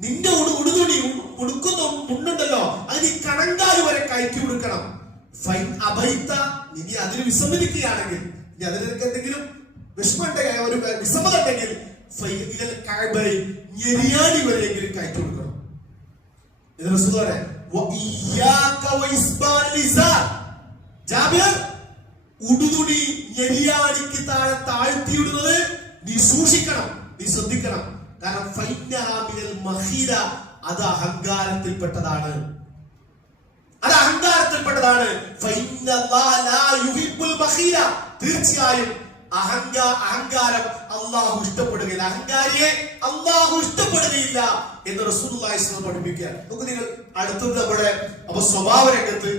നിന്റെ ഉടുതുണി ഉടുക്കുന്ന മുണ്ടുണ്ടല്ലോ അത് നീ കണങ്കാല് വരെ കയറ്റി കൊടുക്കണം. ഫൈൻ അബൈത്ത, നീ അതിന് വിസമ്മതിക്കുകയാണെങ്കിൽ, ഇനി അതിന് എന്തെങ്കിലും വിഷമമുണ്ടെങ്കിൽ ഒരു വിസമ്മത ഉണ്ടെങ്കിൽ ഞെരിയാണി വരെയെങ്കിലും കയറ്റി കൊടുക്കണം. ജാബിർ, ഉടുതുണി ഞെരിയാണിക്ക് താഴെ താഴ്ത്തിയിടുന്നത് നീ സൂക്ഷിക്കണം, നീ ശ്രദ്ധിക്കണം. കാരണം അത് അഹങ്കാരത്തിൽപ്പെട്ടതാണ്, അത് അഹങ്കാരത്തിൽപ്പെട്ടതാണ്. തീർച്ചയായും അഹങ്കാരം അള്ളാഹു ഇഷ്ടപ്പെടുകയില്ല, അഹങ്കാരിയെ അള്ളാഹു ഇഷ്ടപ്പെടുകയില്ല എന്ന് റസൂലുള്ളാഹി സ്വല്ലല്ലാഹു അലൈഹി വസല്ലം പഠിപ്പിക്കുകയാണ്. നമുക്ക് നിങ്ങൾ അടുത്തത് നമ്മുടെ അപ്പൊ സ്വഭാവ രംഗത്ത്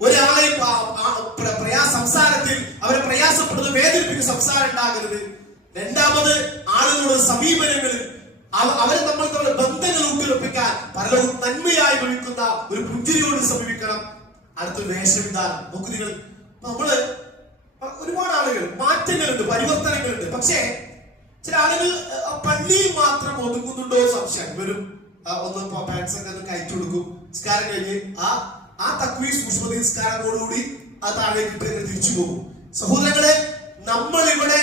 ഒരാളെ സംസാരത്തിൽ അവരെ പ്രയാസപ്പെടുന്ന വേദനിപ്പിക്കുന്ന സംസാരം ഉണ്ടാകരുത്. രണ്ടാമത് ആളുകളുടെ സമീപനങ്ങളിൽ അവരെ നമ്മൾ തമ്മിലുള്ള ബന്ധങ്ങൾ ഊട്ടിയുറപ്പിക്കാൻ പലരും നന്മയായി വിളിക്കുന്ന ഒരു പുഞ്ചിരിയോട് സമീപിക്കണം. അടുത്ത വേഷവിധാനം നോക്കൂ നിങ്ങൾ, നമ്മള് ഒരുപാട് ആളുകൾ മാറ്റങ്ങളുണ്ട്, പരിവർത്തനങ്ങളുണ്ട്. പക്ഷേ ചില ആളുകൾ പള്ളിയിൽ മാത്രം ഒതുങ്ങുന്നുണ്ടോ സംശയം. ഇവരും ഒന്ന് പാൻസ് ഒക്കെ ഒന്ന് കയറ്റി കൊടുക്കും, നിസ്കാരം കഴിഞ്ഞ് ആ തക്വീർ സൂക്ഷ്മത നിസ്കാരത്തോടുകൂടി ആ താഴേക്ക് തിരിച്ചു പോകും. സഹോദരങ്ങളെ, നമ്മൾ ഇവിടെ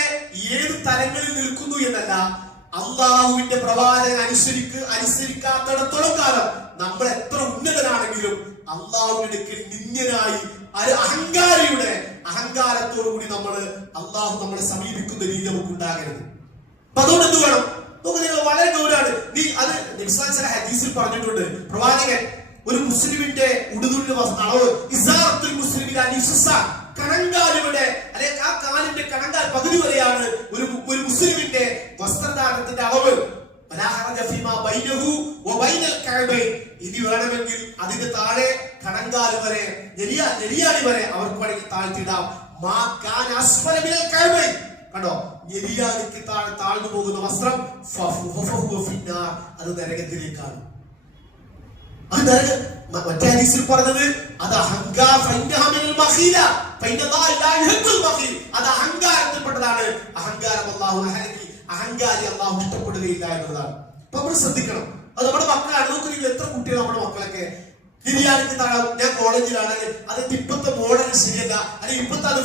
ഏത് തലങ്ങളിൽ നിൽക്കുന്നു എന്നല്ല, അള്ളാഹുവിന്റെ പ്രവാചകൻ അനുസരിക്കാത്തിടത്തോളം കാലം നമ്മൾ എത്ര ഉന്നതനാണെങ്കിലും അള്ളാഹുവിന്റെ നിന്യനായി അഹങ്കാരിയുടെ അഹങ്കാരത്തോടു കൂടി അള്ളാഹു നമ്മളെ സമീപിക്കുന്ന രീതി നമുക്ക് ഉണ്ടാകരുത്. അപ്പൊ അതുകൊണ്ട് എന്ത് വേണം? നിങ്ങൾ വളരെ ഗൗരവമാണ്. നീ അത് ചില ഹദീസിൽ പറഞ്ഞിട്ടുണ്ട്, പ്രവാചകൻ ഒരു മുസ്ലിമിന്റെ ഉടുതുണിന്റെ അളവ് ഇസാറത്തുൽ മുസ്ലിമിന്റെ കണങ്കാലുകളുടെ അല്ലെങ്കിൽ ആ കാലിന്റെ കണങ്കാൽ പകുതി വരെയാണ് ഒരു മുസ്ലിമിന്റെ വസ്ത്രധാരണത്തിന്റെ അളവ്. ഇനി വേണമെങ്കിൽ അതിന്റെ താഴെ കണങ്കാല് വരെ നെരിയാണി വരെ അവർക്ക് വേണമെങ്കിൽ താഴ്ത്തിയിടാം. കണ്ടോ, നെരിയാണിക്ക് താഴ്ന്നു പോകുന്ന വസ്ത്രം അത് നരകത്തിലേക്കാണ്. മറ്റേ ഹദീസിൽ പറഞ്ഞത് അത് അഹങ്കാരത്തിൽപ്പെട്ടതാണ്. അഹങ്കാരി അള്ളാഹു ഇഷ്ടപ്പെടുകയില്ല എന്നതാണ്. അപ്പൊ നമ്മൾ ശ്രദ്ധിക്കണം. അത് നമ്മുടെ മക്കളാണ്. നോക്കി എത്ര കുട്ടികൾ നമ്മുടെ മക്കളൊക്കെ ബിരിയാണിക്ക് താഴെ, ഞാൻ കോളേജിലാണെങ്കിൽ അതിന്റെ ഇപ്പത്തെ മോഡൽ ശരിയല്ല, അല്ലെങ്കിൽ ഇപ്പത്തെ അത്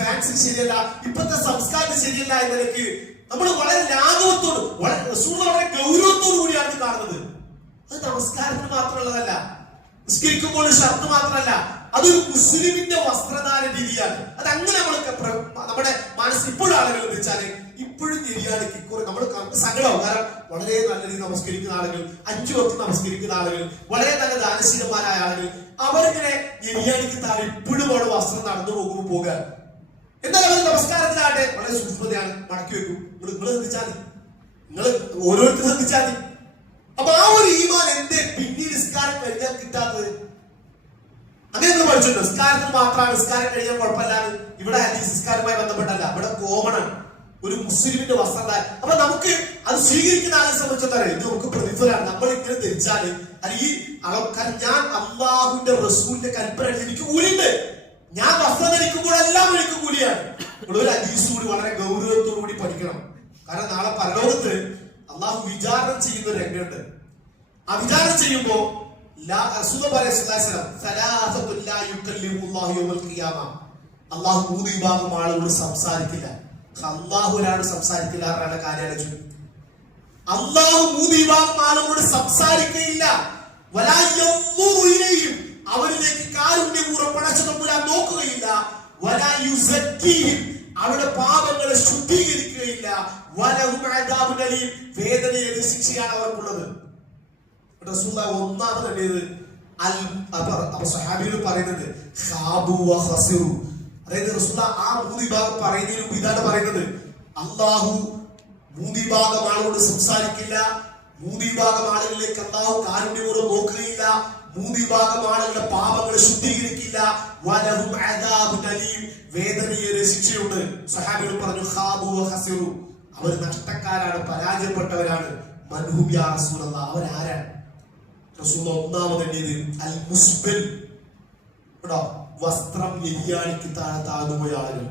ഫാൻസി ശരിയല്ല, ഇപ്പത്തെ സംസ്കാരം ശരിയല്ല എന്ന നിലയ്ക്ക് നമ്മൾ വളരെ ലാഘവത്തോട് വളരെ ഗൗരവത്തോടു കൂടിയാണ് കാണുന്നത്. അത് നമസ്കാരത്തിന് മാത്രമുള്ളതല്ല, നിസ്കരിക്കുമ്പോൾ ഷർട്ട് മാത്രമല്ല, അതൊരു മുസ്ലിമിന്റെ വസ്ത്രധാര രീതിയാണ്. അത് അങ്ങനെ നമ്മുടെ മനസ്സിൽ ഇപ്പോഴും ആളുകൾ വെച്ചാല് ഇപ്പോഴും നെരിയാണിക്ക് നമ്മൾ സങ്കടവും. കാരണം വളരെ നല്ല രീതിയിൽ നമസ്കരിക്കുന്ന ആളുകൾ, 5 വക്ത് നമസ്കരിക്കുന്ന ആളുകൾ, വളരെ നല്ല ദാനശീലന്മാരായ ആളുകൾ, അവരിങ്ങനെ നെരിയാണിക്ക് താഴെ ഇപ്പോഴും അവിടെ വസ്ത്രം നടന്നു പോകാൻ. എന്നാൽ അവർ നമസ്കാരത്തിലാകട്ടെ വളരെ സൂക്ഷ്മതയാണ്, മടക്കി വെക്കും. നിങ്ങൾ ശ്രദ്ധിച്ചാൽ മതി, നിങ്ങൾ ഓരോരുത്തരും ശ്രദ്ധിച്ചാൽ മതി. അപ്പൊ ആ ഒരു ഈമാൻ എന്തേ പിന്നീട് നിസ്കാരം കഴിഞ്ഞാൽ കിട്ടാത്തത്? അങ്ങനെ നിങ്ങൾ പഠിച്ചിട്ടുണ്ട്. നിസ്കാരത്തിന് മാത്രമാണ് നിസ്കാരം കഴിഞ്ഞാൽ കുഴപ്പമില്ലാതെ. ഇവിടെ നിസ്കാരവുമായി ബന്ധപ്പെട്ടല്ല, ഇവിടെ കോമണാണ് ഒരു മുസ്ലിമിന്റെ വസ്ത്രധാരണം. അപ്പൊ നമുക്ക് അത് സ്വീകരിക്കുന്ന ആളെ സംബന്ധിച്ചിടത്തോളം ഇത് നമുക്ക് പ്രതിഫലമാണ്. നമ്മൾ ഇങ്ങനെ ധരിച്ചാല് അല്ലെങ്കിൽ ഞാൻ അള്ളാഹുവിന്റെ റസൂലിന്റെ കൽപ്പന എനിക്ക് കൂലിയുണ്ട്. ഞാൻ വസ്ത്രം ധരിക്കുമ്പോഴെല്ലാം എനിക്ക് കൂലിയാണ്. ഇവിടെ ഒരു ഹദീസ് കൂടി വളരെ ഗൗരവത്തോടു കൂടി പഠിക്കണം. കാരണം നാളെ പരലോകത്ത് അള്ളാഹു വിചാരണ ചെയ്യുന്ന ഒരു രംഗമുണ്ട്. ആ വിചാരണ ചെയ്യുമ്പോ അള്ളാഹു 3 വിഭാഗം ആളുകളോട് സംസാരിക്കില്ല. അള്ളാഹു ഒരാളോട് സംസാരിക്കില്ല എന്നാണ് കാര്യം. അള്ളാഹു 3 വിഭാഗം ആളുകളോട് സംസാരിക്കുകയില്ല. അവരിലേക്ക് കാരുണ്യപൂർവ്വം പടച്ചതമ്പുരാൻ നോക്കുകയില്ല. അവരുടെ പാപങ്ങളെ ശുദ്ധീകരിക്കുകയില്ല. വേദനയേത് ശിക്ഷയാണ് അവർക്കുള്ളത്. റസൂലുള്ളാഹി ഒന്നാമത് എഴുതിയത് അപ്പൊ സഹാബികൾ പറയുന്നത് ഖാബു വ ഖസിറു. അതായത് റസൂലുള്ളാഹി ആ 3 വിഭാഗം പറയുന്നതിന് മുമ്പ് ഇതാണ് പറയുന്നത്, അള്ളാഹു 3 വിഭാഗം ആളുകളോട് സംസാരിക്കില്ല, 3 വിഭാഗം ആളുകളിലേക്ക് അള്ളാഹു കാരുണ്യപൂർവ്വം നോക്കുകയില്ല, 3 വിഭാഗം ആളുകളുടെ പാപങ്ങളെ ശുദ്ധീകരിക്കില്ല, വലഹും അദാബുൻ അലീം, വേദനയേറിയ ശിക്ഷയുണ്ട്. സഹാബികൾ പറഞ്ഞു ഖാബു വ ഖസിറു, അവർ നഷ്ടക്കാരാണ്, പരാജയപ്പെട്ടവരാണ്. മൻഹും യാ റസൂലല്ലാഹ്, അവരാരാണ്? റസൂൽ ഒന്നാമത് എഴുതിയത് അൽ മുസ്ബിൽ, വസ്ത്രം നെയ്യാണിക്ക് താഴെ താഴ്ന്നുപോയ ആളുകൾ.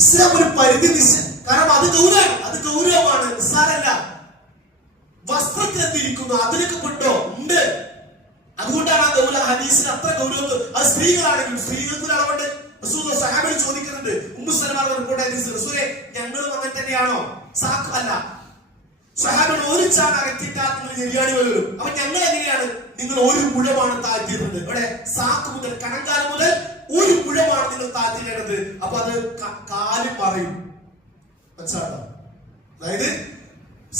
ഇസ്ലാം ഒരു പരിധി കാരണം അത് ഗൗരവമാണ്, നിസ്സാരല്ല. വസ്ത്രത്തിൽ എന്തിരിക്കുന്നു അതിനൊക്കെ പെട്ടോ ഉണ്ട്. അതുകൊണ്ടാണ് ആ ഗൗരവ ഹദീസിന് അത്ര ഗൗരവം. അത് സ്ത്രീകളാണെങ്കിലും സ്ത്രീകൾക്ക് അളവുണ്ട്. റസൂൽ സഹാബികൾ ചോദിക്കുന്നുണ്ട്, ഉമ്മു സലമ റിപ്പോർട്ട് ഹദീസ്, റസൂലേ ഞങ്ങളും അങ്ങനെ തന്നെയാണോ? സാഖ് അല്ല, സഹാബികൾ ഒരു ചാണ അകറ്റിട്ടാൽ നിങ്ങൾ നെയ്യാണി വരും. അപ്പൊ ഞങ്ങൾ എങ്ങനെയാണ്? നിങ്ങൾ 1 മുഴമാണ് താഴ്ത്തിയിരുന്നത്. ഇവിടെ സാക്ക് മുതൽ കണങ്കാലം മുതൽ 1 മുഴമാണ് നിങ്ങൾ താഴ്ത്തിയിടേണ്ടത്. അപ്പൊ അത് കാലും പറയും, മനസ്സിലാണോ? അതായത്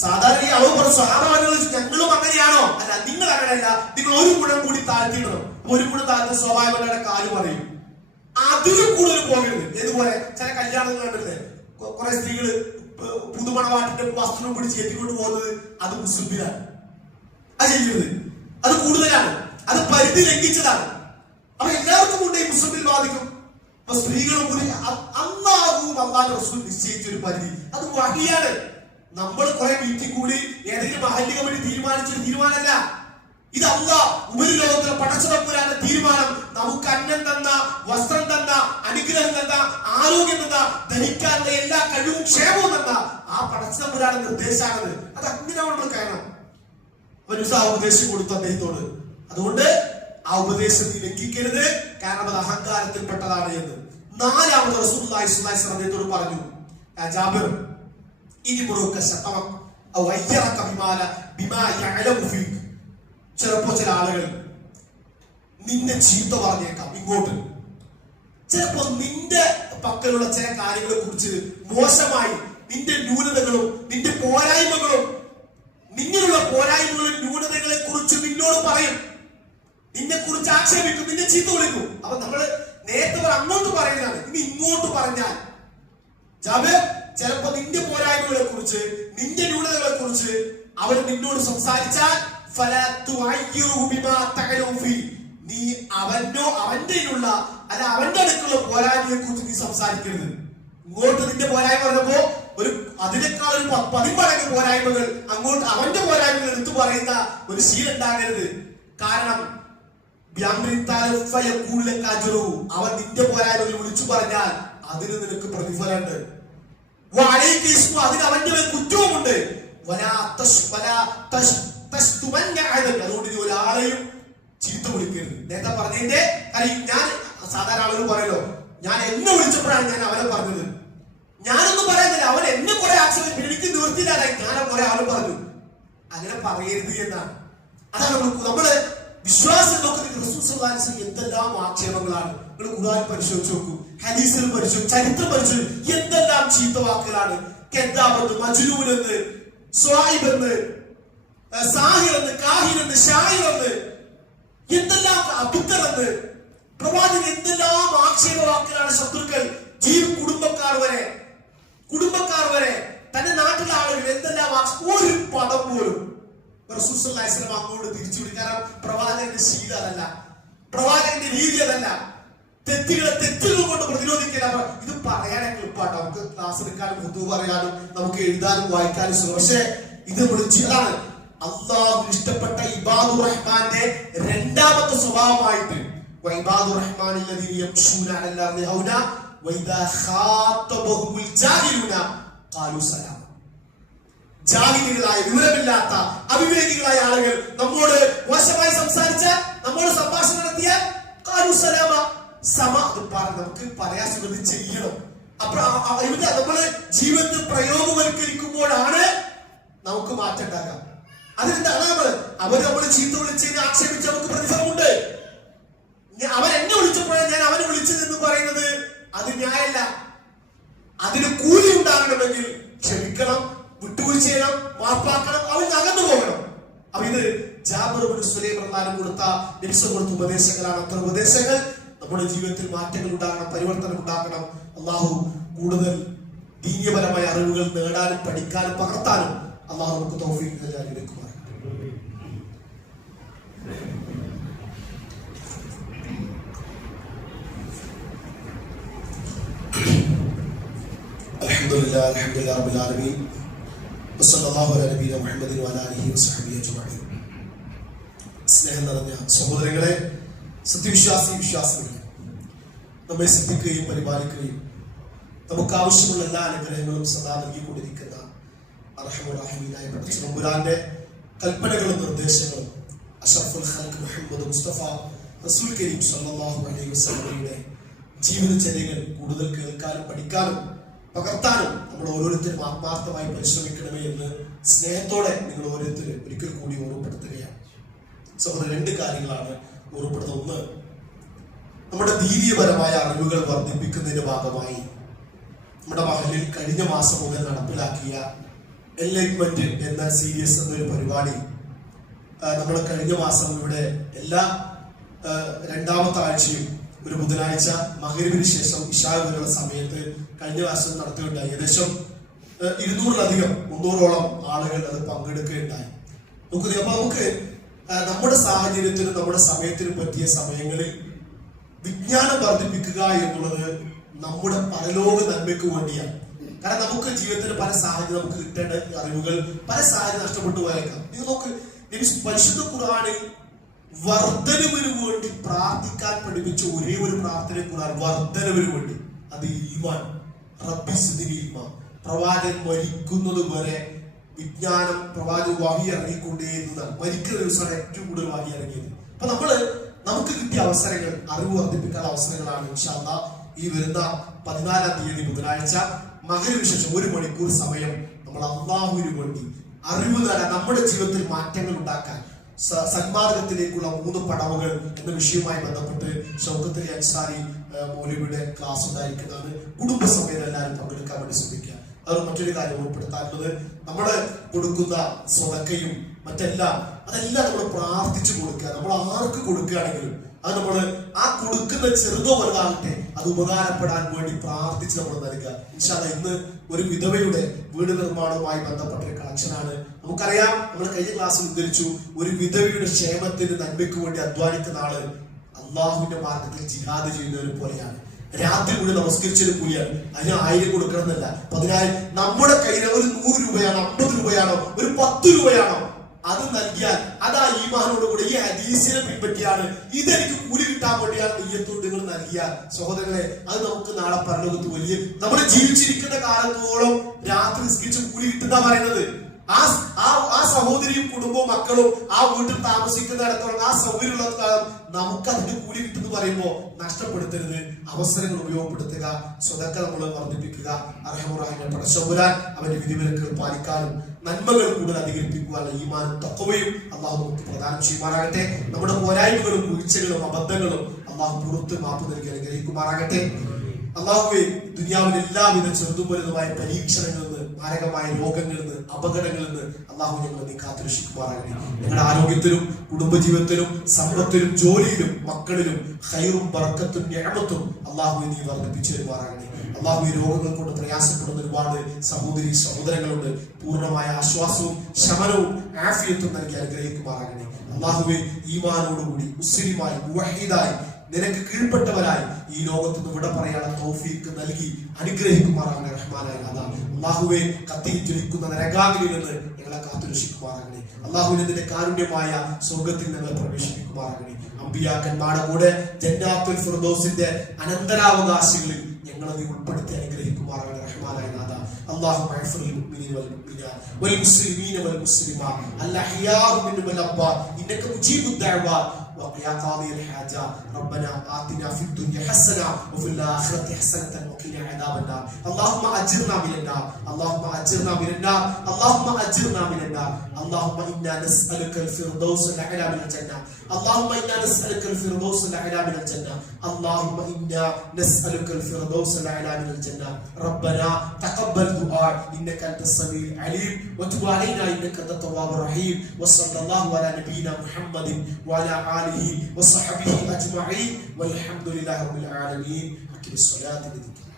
സാധാരണ ഈ അളവ് പറഞ്ഞു സഹാബാക്കൾ ഞങ്ങളും അങ്ങനെയാണോ? അല്ല, നിങ്ങൾ അങ്ങനെയല്ല, നിങ്ങൾ 1 മുഴം കൂടി താഴ്ത്തിയിടണം. 1 മുഴം താഴ്ത്തി സ്വാഭാവികമായിട്ട് കാല് പറയും. അതിലും കൂടുതൽ പോകരുത്. ഏതുപോലെ ചില കല്യാണങ്ങൾ കണ്ടില്ലേ, കുറെ സ്ത്രീകള് പുതുമണവാട്ടിന്റെ വസ്ത്രം പിടിച്ച് എത്തിക്കൊണ്ട് പോകുന്നത്, അത് മുസ്ലിമിലാണ്. അത് ചെയ്യരുത്, അത് കൂടുതലാണ്, അത് പരിധി ലംഘിച്ചതാണ്. അപ്പൊ എല്ലാവർക്കും കൊണ്ട് ഈ മുസ്ലിമിൽ ബാധിക്കും. അപ്പൊ സ്ത്രീകളും അല്ലാഹുവും അല്ലാഹുവിന്റെ റസൂൽ നിശ്ചയിച്ച ഒരു പരിധി, അത് വഹിയാണ്. നമ്മൾ കുറെ വീട്ടിൽ കൂടി ഏതെങ്കിലും മഹല്ല് കമ്മിറ്റി തീരുമാനിച്ചൊരു തീരുമാനമല്ല. ഇത് അല്ലാഹ് ഉപരിലോകത്തിലെ പടച്ചതമ്പുരാന്റെ തീരുമാനം. നമുക്ക് അന്നം തന്ന, വസ്ത്രം തന്ന, അനുഗ്രഹം തന്ന, ആരോഗ്യം തന്ന, ധരിക്കാനുള്ള എല്ലാ കഴിവും ക്ഷേമവും തന്ന ആ പടച്ചതമ്പുരാന്റെ നിർദ്ദേശമാണത്. അത് അങ്ങനെ നമ്മൾ കാണണം. ഉപദേശം കൊടുത്തു അദ്ദേഹത്തോട്. അതുകൊണ്ട് ആ ഉപദേശത്തെ ലംഘിക്കരുത്, കാരണം അത് അഹങ്കാരത്തിൽപ്പെട്ടതാണ് എന്ന്. 4ാമത് റസൂലുള്ളാഹി സ്വല്ലല്ലാഹു അലൈഹി വസല്ലം അദ്ദേഹത്തോട് പറഞ്ഞു, ജാബിർ ഇനി മുറുക്ക ശതമ ഔ അയ്യറക ബിമാ യഅലമു ഫീക്. ചിലപ്പോ ചില ആളുകൾ നിന്നെ ചീത്ത പറഞ്ഞേക്കാം ഇങ്ങോട്ട്. ചിലപ്പോ നിന്റെ പക്കലുള്ള ചില കാര്യങ്ങളെ കുറിച്ച് മോശമായി, നിന്റെ ന്യൂനതകളും നിന്റെ പോരായ്മകളും, നിന്നിലുള്ള പോരായ്മകളും ന്യൂനതകളെ കുറിച്ച് നിന്നോട് പറയും, നിന്നെ കുറിച്ച് ആക്ഷേപിക്കും, നിന്നെ ചീത്ത വിളിക്കും. അപ്പൊ നമ്മള് നേരത്തെ അങ്ങോട്ട് പറയുന്നതാണ്, ഇനി ഇങ്ങോട്ട് പറഞ്ഞാൽ ജാബിർ ചിലപ്പോ നിന്റെ പോരായ്മകളെ കുറിച്ച്, നിന്റെ ന്യൂനതകളെ കുറിച്ച് അവർ നിന്നോട് സംസാരിച്ചാൽ നീ അവന്റെ അല്ല അവന്റെ അടുക്കുള്ള പോരായ്മയെ കുറിച്ച് നീ സംസാരിക്കരുത്. ഇങ്ങോട്ട് നിന്റെ പോരായ്മ പറഞ്ഞപ്പോ അതിനേക്കാൾ ഒരു 10 മടങ്ങ് പോരായ്മകൾ അങ്ങോട്ട് അവന്റെ പോരായ്മകൾ എടുത്തു പറയുന്ന ഒരു ശീലം ഉണ്ടാകരുത്. കാരണം അവൻ നിന്റെ പോരായ്മകൾ വിളിച്ചു പറഞ്ഞാൽ അതിന് നിനക്ക് പ്രതിഫലമുണ്ട്. അതിന് അവന്റെ മേൽ കുറ്റവുമുണ്ട്. അതുകൊണ്ട് നീ ഒരാളെയും ചീത്ത വിളിക്കരുത്. നേരത്തെ പറഞ്ഞതിന്റെ കാര്യം ഞാൻ സാധാരണ ആളുകൾ പറയല്ലോ, ഞാൻ എന്നെ വിളിച്ചപ്പോഴാണ് ഞാൻ അവനെ പറഞ്ഞത്. ഞാനൊന്നും പറയുന്നില്ല, അവൻ എന്നെ കുറെ ആക്ഷേപിച്ചു, എനിക്ക് നിവർത്തിയില്ലാതായി, ഞാൻ കുറെ ആൾ പറഞ്ഞു. അങ്ങനെ പറയരുത് എന്നാണ്. അതാണ് നമ്മള് വിശ്വാസം നോക്കുന്ന എന്തെല്ലാം ആക്ഷേപങ്ങളാണ്. നിങ്ങൾ ഖുർആൻ പരിശോധിച്ച് നോക്കൂ, ഹദീസിൽ പരിശോധിച്ചു, ചരിത്രം പരിശോധിച്ചു, എന്തെല്ലാം ചീത്ത വാക്കുകളാണ്. കെദ്ദാബെന്ന്, മജ്നൂൻ എന്ന്, സ്വായിബ് എന്ന്, സാഹിർ എന്ന്, കാഹിർ എന്ന്, ഷായിർ എന്ന്, എന്തെല്ലാം അബുദ്ധർ എന്ന്, പ്രവാചകൻ എന്തെല്ലാം ആക്ഷേപ വാക്കുകളാണ്. ശത്രുക്കൾ, കുടുംബക്കാർ വരെ തന്റെ നാട്ടിലെ ആളുകൾ എന്തെല്ലാം ഒരു പദം പോലും റസൂൽ സല്ലല്ലാഹു അലൈഹി വസല്ലം അങ്ങോട്ട് തിരിച്ചു വിടും. കാരണം പ്രവാചകന്റെ ശീലം അതല്ല, പ്രവാചകന്റെ രീതി അതല്ല. തെറ്റുകൾ കൊണ്ട് പ്രതിരോധിക്കില്ല. ഇത് പറയാനൊക്കെ എളുപ്പമാണ്, നമുക്ക് ക്ലാസ് എടുക്കാനും ഹുതുബ പറയാനും നമുക്ക് എഴുതാനും വായിക്കാനും സുഖം. പക്ഷെ ഇത് അതാണ് അള്ളാഹു ഇഷ്ടപ്പെട്ട ഇബാദുർ റഹ്മാന്റെ 2ാമത്തെ സ്വഭാവമായിട്ട് വഇബാദുർ റഹ്മാനില്ലദീന യംശൂന അലൽ അർദി ഹൗന വഇദാ ഖാതബഹുൽ ജാഹിലൂന ഖാലു സലാം. ജാഹിലുകളായ, വിവരമില്ലാത്ത, അവിവേകികളായ ആളുകൾ നമ്മോട് മോശമായി സംസാരിച്ചാൽ, നമ്മോട് സംഭാഷണം നടത്തിയാൽ ഖാലു സലാമ, നമുക്ക് പറയാൻ ശ്രദ്ധ ചെയ്യണം. അപ്പൊ നമ്മള് ജീവിതത്തിൽ പ്രയോഗവൽക്കരിക്കുമ്പോഴാണ് നമുക്ക് മാറ്റം ഉണ്ടാകാം. അതിനെന്താണ് അവർ നമ്മൾ ചീത്ത വിളിച്ചതിന് ആക്ഷേപിച്ച് നമുക്ക് പ്രതിഫലമുണ്ട്. അവൻ എന്നെ വിളിച്ചപ്പോഴാണ് ഞാൻ അവനെ വിളിച്ചതെന്ന് പറയുന്നത് അത് ന്യായമല്ല. അതിന് കൂലി ഉണ്ടാകണമെങ്കിൽ ക്ഷമിക്കണം, വിട്ടുവീഴ്ച ചെയ്യണം, മാപ്പാക്കണം, അവൻ അകന്നു പോകണം. അപ്പൊ ഇത് നബി കൊടുത്ത ഉപദേശങ്ങളാണ്. അത്ര ഉപദേശങ്ങൾ നമ്മുടെ ജീവിതത്തിൽ മാറ്റങ്ങൾ ഉണ്ടാകണം, പരിവർത്തനം ഉണ്ടാകണം. അള്ളാഹു കൂടുതൽ ദീനീയപരമായ അറിവുകൾ നേടാനും പഠിക്കാനും പകർത്താനും അള്ളാഹു നമുക്ക് തൗഫീഖ് നൽകാൻ അനുഗ്രഹിക്കുമാറാകട്ടെ. അൽഹംദുലില്ലാഹി റബ്ബിൽ ആലമീൻ വസല്ലല്ലാഹു അലാ നബിയിന മുഹമ്മദിൻ വഅലാ ആലിഹി വസഹ്ബിഹി അജ്മഈൻ. സ്നേഹം നിറഞ്ഞ സഹോദരങ്ങളെ, വിശ്വാസികളെ, നമ്മെ ശ്രദ്ധിക്കുകയും പരിപാലിക്കുകയും നമുക്ക് ആവശ്യമുള്ള എല്ലാ അനുഗ്രഹങ്ങളും സദാ നൽകിക്കൊണ്ടിരിക്കുന്ന അർഹമുർ റഹീമായ പടച്ചതമ്പുരാന്റെ കൽപ്പനകളും നിർദ്ദേശങ്ങളും അഷ്റഫുൽ ഖൽഖ് മുഹമ്മദ് മുസ്തഫ റസൂൽ കരീം സല്ലല്ലാഹു അലൈഹി വസല്ലമയുടെ ജീവിതചര്യകൾ കൂടുതൽ കേൾക്കാനും പഠിക്കാനും പകർത്താനും നമ്മൾ ഓരോരുത്തരും ആത്മാർത്ഥമായി പരിശ്രമിക്കണമേ എന്ന് സ്നേഹത്തോടെ നിങ്ങൾ ഓരോരുത്തരും ഒരിക്കൽ കൂടി ഓർമ്മപ്പെടുത്തുകയാണ്. സഹോദരൻ, രണ്ട് കാര്യങ്ങളാണ് ഓർമ്മപ്പെടുത്തുന്നത്. ഒന്ന്, നമ്മുടെ ദീനീയപരമായ അറിവുകൾ വർദ്ധിപ്പിക്കുന്നതിന്റെ ഭാഗമായി നമ്മുടെ മഹലിൽ കഴിഞ്ഞ മാസം മുതൽ നടപ്പിലാക്കിയ എൻലൈറ്റ്മെന്റ് എന്ന സീരീസ് എന്നൊരു പരിപാടി നമ്മൾ കഴിഞ്ഞ മാസം ഇവിടെ എല്ലാ രണ്ടാമത്തെ ആഴ്ചയും ഒരു ബുധനാഴ്ച മഗ്‌രിബിന് ശേഷം ഇശാ വരെയുള്ള സമയത്ത് കഴിഞ്ഞ വർഷം നടത്തുകയുണ്ടായി. ഏകദേശം 200-ലധികം 300-ഓളം ആളുകൾ അത് പങ്കെടുക്കുകയുണ്ടായി. അപ്പൊ നമുക്ക് നമ്മുടെ സാഹചര്യത്തിനും നമ്മുടെ സമയത്തിനും പറ്റിയ സമയങ്ങളിൽ വിജ്ഞാനം വർദ്ധിപ്പിക്കുക എന്നുള്ളത് നമ്മുടെ പരലോക നന്മയ്ക്ക് വേണ്ടിയാണ്. കാരണം നമുക്ക് ജീവിതത്തിൽ പല സാഹചര്യം നമുക്ക് കിട്ടേണ്ട അറിവുകൾ പല സാഹചര്യം നഷ്ടപ്പെട്ടു പോയേക്കാം. നിങ്ങൾ നോക്ക്, പരിശുദ്ധ ഖുർആനിൽ വർദ്ധനവിന് വേണ്ടി പ്രാർത്ഥിക്കാൻ പഠിപ്പിച്ച ഒരേ ഒരു പ്രാർത്ഥന ഖുർആൻ വർദ്ധനവിന് വേണ്ടി, അത് ഈമാൻ. റബ്ബി സിദ്നി ഈമാൻ. പ്രവാചകൻ മരിക്കുന്നത് വരെ വിജ്ഞാനം പ്രവാചക വഹി ഇറങ്ങിക്കൊണ്ടേയിരുന്നതാണ്. മരിക്കുന്ന ദിവസമാണ് ഏറ്റവും കൂടുതൽ വഹി ഇറങ്ങിയത്. അപ്പൊ നമുക്ക് കിട്ടിയ അവസരങ്ങൾ, അറിവ് വർദ്ധിപ്പിക്കാൻ അവസരങ്ങളാണ്. ഇൻഷാ അല്ലാഹ് ഈ വരുന്ന 14-ാം തീയതി ബുധനാഴ്ച മഗ്‌രിബിന് ശേഷം 1 മണിക്കൂർ സമയം നമ്മൾ അല്ലാഹുവിന് വേണ്ടി അറിവ് നേടാൻ, നമ്മുടെ ജീവിതത്തിൽ മാറ്റങ്ങൾ ഉണ്ടാക്കാൻ, സന്മാർഗത്തിലേക്കുള്ള 3 പടവുകൾ എന്ന വിഷയവുമായി ബന്ധപ്പെട്ട് ഷൗക്കത്ത് അലി അൻസാരി മൗലവിയുടെ ക്ലാസ് ഉണ്ടായിരിക്കുന്നതാണ്. കുടുംബസമേതം എല്ലാവരും പങ്കെടുക്കാൻ വേണ്ടി ശ്രമിക്കുക. അത് മറ്റൊരു കാര്യം ഉൾപ്പെടുത്താറുള്ളത്, നമ്മൾ കൊടുക്കുന്ന സ്വതക്കയും മറ്റെല്ലാം അതെല്ലാം നമ്മൾ പ്രാർത്ഥിച്ചു കൊടുക്കുക. നമ്മൾ ആർക്ക് കൊടുക്കുകയാണെങ്കിലും അത് നമ്മൾ ആ കൊടുക്കുന്ന ചെറുതോ വലുതാകട്ടെ അത് ഉപകാരപ്പെടാൻ വേണ്ടി പ്രാർത്ഥിച്ച് നമ്മൾ നൽകുക. ഇൻഷാ അല്ലാഹ് ഇന്ന് ഒരു വിധവയുടെ വീട് നിർമ്മാണവുമായി ബന്ധപ്പെട്ട ഒരു കളക്ഷനാണ്. നമുക്കറിയാം, നമ്മൾ കഴിഞ്ഞ ക്ലാസ്സിൽ ഉദ്ധരിച്ചു, ഒരു വിധവയുടെ ക്ഷേമത്തിന് നന്മയ്ക്ക് വേണ്ടി അധ്വാനിക്കുന്ന ആള് അള്ളാഹുവിന്റെ മാർഗത്തിൽ ജിഹാദ് ചെയ്യുന്നവരെ പോലെയാണ്. രാത്രി കൂടി നമസ്കരിച്ചൊരു കൂലിയാണ്. അതിന് 1000 കൊടുക്കണം എന്നല്ല, 10,000. നമ്മുടെ കയ്യിൽ ഒരു 100 രൂപയാണോ 50 രൂപയാണോ ഒരു 10 രൂപയാണോ അത് നൽകിയാൽ അത് ആ ഈമാനോട് കൂടെ ഈ ഹദീസിനെ പിൻപറ്റിയാണ്, ഇതെനിക്ക് കൂലി കിട്ടാൻ വേണ്ടിയാണ് നെയ്യത്തോട് നിങ്ങൾ നൽകിയ സഹോദരങ്ങളെ, അത് നമുക്ക് നാളെ പരലോകത്ത് വലിയ നമ്മൾ ജീവിച്ചിരിക്കുന്ന കാലത്തോളം രാത്രി നിസ്കരിച്ച് കൂലി കിട്ടുന്ന പറയുന്നത്. ആ സഹോദരിയും കുടുംബവും മക്കളും ആ വീട്ടിൽ താമസിക്കുന്നിടത്തോളം ആ സൗകര്യമുള്ള കാലം നമുക്ക് അതിന്റെ കൂലി കിട്ടുമെന്ന് പറയുമ്പോൾ നഷ്ടപ്പെടുത്തരുത്. അവസരങ്ങൾ ഉപയോഗപ്പെടുത്തുക, സ്വതക്ക നമ്മൾ വർദ്ധിപ്പിക്കുക. അർഹമുറാഹിന്റെ പടച്ചതമ്പുരാൻ അവന്റെ വിധിവിലക്കുകൾ പാലിക്കാനും നന്മകൾ കൂടുതൽ അധികരിപ്പിക്കുവാനുള്ള ഈമാനും തഖ്വയും അള്ളാഹു നമുക്ക് പ്രദാനം ചെയ്യുമാറാകട്ടെ. നമ്മുടെ പോരായ്മകളും വീഴ്ചകളും അബദ്ധങ്ങളും അള്ളാഹു പുറത്ത് മാപ്പ് നൽകി അനുഗ്രഹിക്കുമാറാകട്ടെ. അള്ളാഹുവേ, ദുനിയാവിലെ എല്ലാവിധ ചെറുതും വലുതുമായ പരീക്ഷണങ്ങളിൽ നിന്ന്, മാരകമായ രോഗങ്ങളിൽ നിന്ന്, അപകടങ്ങളിൽ നിന്ന് അള്ളാഹു ഞങ്ങൾ നീ കാത്തുരക്ഷിക്കുമാറാകട്ടെ. ഞങ്ങളുടെ ആരോഗ്യത്തിലും കുടുംബജീവിതത്തിലും സമ്പത്തിലും ജോലിയിലും മക്കളിലും ഖൈറും ബറക്കത്തും നിഅമത്തും അള്ളാഹു നീ വർദ്ധിപ്പിച്ചു തരുമാറാകട്ടെ. അള്ളാഹു ഈ രോഗങ്ങൾ കൊണ്ട് പ്രയാസപ്പെടുന്ന ഒരുപാട് സഹോദരി സഹോദരങ്ങളുണ്ട്. പൂർണ്ണമായ ആശ്വാസവും ശമനവും ആഫിയത്തും നൽകി അനുഗ്രഹിക്കുമാറാകട്ടെ. അള്ളാഹുവേ, ഈമാനോടുകൂടി മുസ്ലിമായി മുവഹീദായി നിനക്ക് കീഴ്പ്പെട്ടവരായി ഈ ലോകത്ത് നിന്ന് വിട പറയാനുള്ള തൗഫീഖ് നൽകി അനുഗ്രഹിക്കുമാറാകണേ റഹ്മാനായ നാഥാ. അള്ളാഹുവേ, കത്തിജ്വലിക്കുന്ന നരകാഗ്നിയിൽ നിന്ന് ഞങ്ങളെ കാത്തുരക്ഷിക്കുമാറാകണേ. അള്ളാഹുവിനെ നിന്റെ കാരുണ്യമായ സ്വർഗത്തിൽ ഞങ്ങളെ പ്രവേശിപ്പിക്കുമാറാകണേ. അമ്പിയാക്കന്മാരുടെ കൂടെ ജന്നാത്തുൽ ഫിർദൗസിന്റെ അനന്തരാവകാശികളിൽ ഞങ്ങളെ നീ ഉൾപ്പെടുത്തി അനുഗ്രഹിക്കുമാറാകണേ റഹ്മാനായ നാഥാ. اللهم اغفر للمؤمنين والمؤمنات والمسلمين والمسلمات الاحياء منهم والاموات انك مجيب الدعوات ويا قاضي الحاجات. ربنا آتنا في الدنيا حسنة وفي الآخرة حسنة وقنا عذاب النار اللهم أجرنا من النار اللهم أجرنا من النار اللهم أجرنا من النار اللهم إنا نسألك الفردوس الأعلى من الجنة اللهم إنا نسألك الفردوس الأعلى من الجنة اللهم إنا نسألك الفردوس الأعلى من الجنة ربنا تقبل دعاء إنك أنت السميع العليم وتب علينا إنك أنت التواب الرحيم وصلى الله على نبينا محمد وعلى آله وصحبه أجمعين والحمد لله رب العالمين. أقم الصلاة لذكر